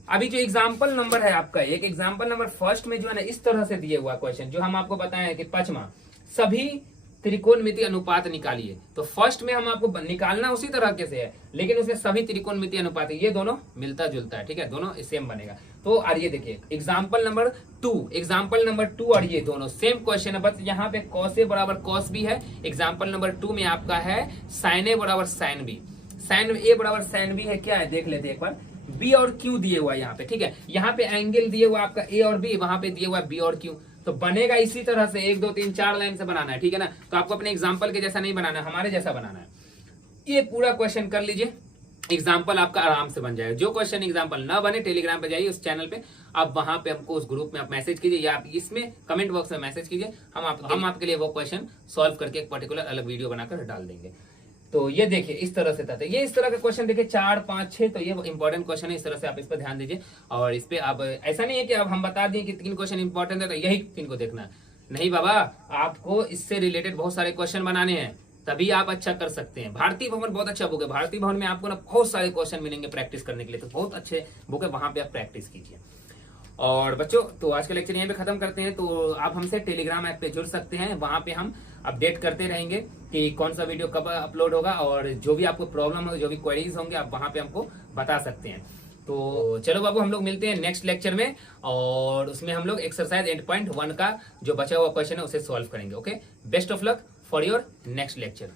अभी जो एग्जाम्पल नंबर है आपका, एक एग्जाम्पल नंबर फर्स्ट में जो है ना इस तरह से दिए हुआ क्वेश्चन, जो हम आपको बताए कि 5वां सभी त्रिकोणमिति अनुपात निकालिए, तो फर्स्ट में हम आपको निकालना उसी तरह के से है, लेकिन उसमें सभी त्रिकोणमिति अनुपात ये दोनों मिलता जुलता है, ठीक है, दोनों सेम बनेगा। तो और ये देखिए एग्जाम्पल नंबर 2 और ये दोनों सेम क्वेश्चन है, बस यहाँ पे कॉस ए बराबर कॉस बी है। एग्जाम्पल नंबर 2 में आपका है साइन ए बराबर साइन बी, साइन ए बराबर साइन बी है, क्या है देख लेते हैं एक बार। बी और क्यू दिए हुआ है यहाँ पे, ठीक है, यहाँ पे एंगल दिए हुआ आपका ए और बी, वहां पे दिए हुआ बी और क्यू, तो बनेगा इसी तरह से 1 2 3 4 लाइन से बनाना है, ठीक है ना। तो आपको अपने एग्जाम्पल के जैसा नहीं बनाना है, हमारे जैसा बनाना है। ये पूरा क्वेश्चन कर लीजिए, एग्जाम्पल आपका आराम से बन जाएगा। जो क्वेश्चन एग्जाम्पल ना बने टेलीग्राम पे जाइए, उस चैनल पे आप वहां पे हमको उस ग्रुप में आप मैसेज कीजिए या आप इसमें कमेंट बॉक्स में मैसेज कीजिए, हम आपके लिए वो क्वेश्चन सॉल्व करके एक पर्टिकुलर अलग वीडियो बनाकर डाल देंगे। तो ये देखिए इस तरह से था, तो ये इस तरह का क्वेश्चन देखिए 4 5 6, तो ये इंपॉर्टेंट क्वेश्चन है, इस तरह से आप इस पर ध्यान दीजिए। और इस पे आप ऐसा नहीं है कि अब हम बता दिए कि 3 क्वेश्चन इंपॉर्टेंट है तो यही 3 को देखना है, नहीं बाबा, आपको इससे रिलेटेड बहुत सारे क्वेश्चन बनाने हैं, तभी आप अच्छा कर सकते हैं। भारतीय भवन बहुत अच्छा बुक है, भारतीय भवन में आपको ना बहुत सारे क्वेश्चन मिलेंगे प्रैक्टिस करने के लिए, तो बहुत अच्छे बुक है, वहां पे आप प्रैक्टिस कीजिए। और बच्चों तो आज का लेक्चर यहीं पे खत्म करते हैं। तो आप हमसे टेलीग्राम ऐप पे जुड़ सकते हैं, वहां पे हम अपडेट करते रहेंगे कि कौन सा वीडियो कब अपलोड होगा, और जो भी आपको प्रॉब्लम हो, जो भी क्वेरीज होंगे, आप वहां पे हमको बता सकते हैं। तो चलो बाबू, हम लोग मिलते हैं नेक्स्ट लेक्चर में, और उसमें हम लोग एक्सरसाइज 8.1 का जो बचा हुआ क्वेश्चन है उसे सॉल्व करेंगे। Okay, best of luck for your next lecture.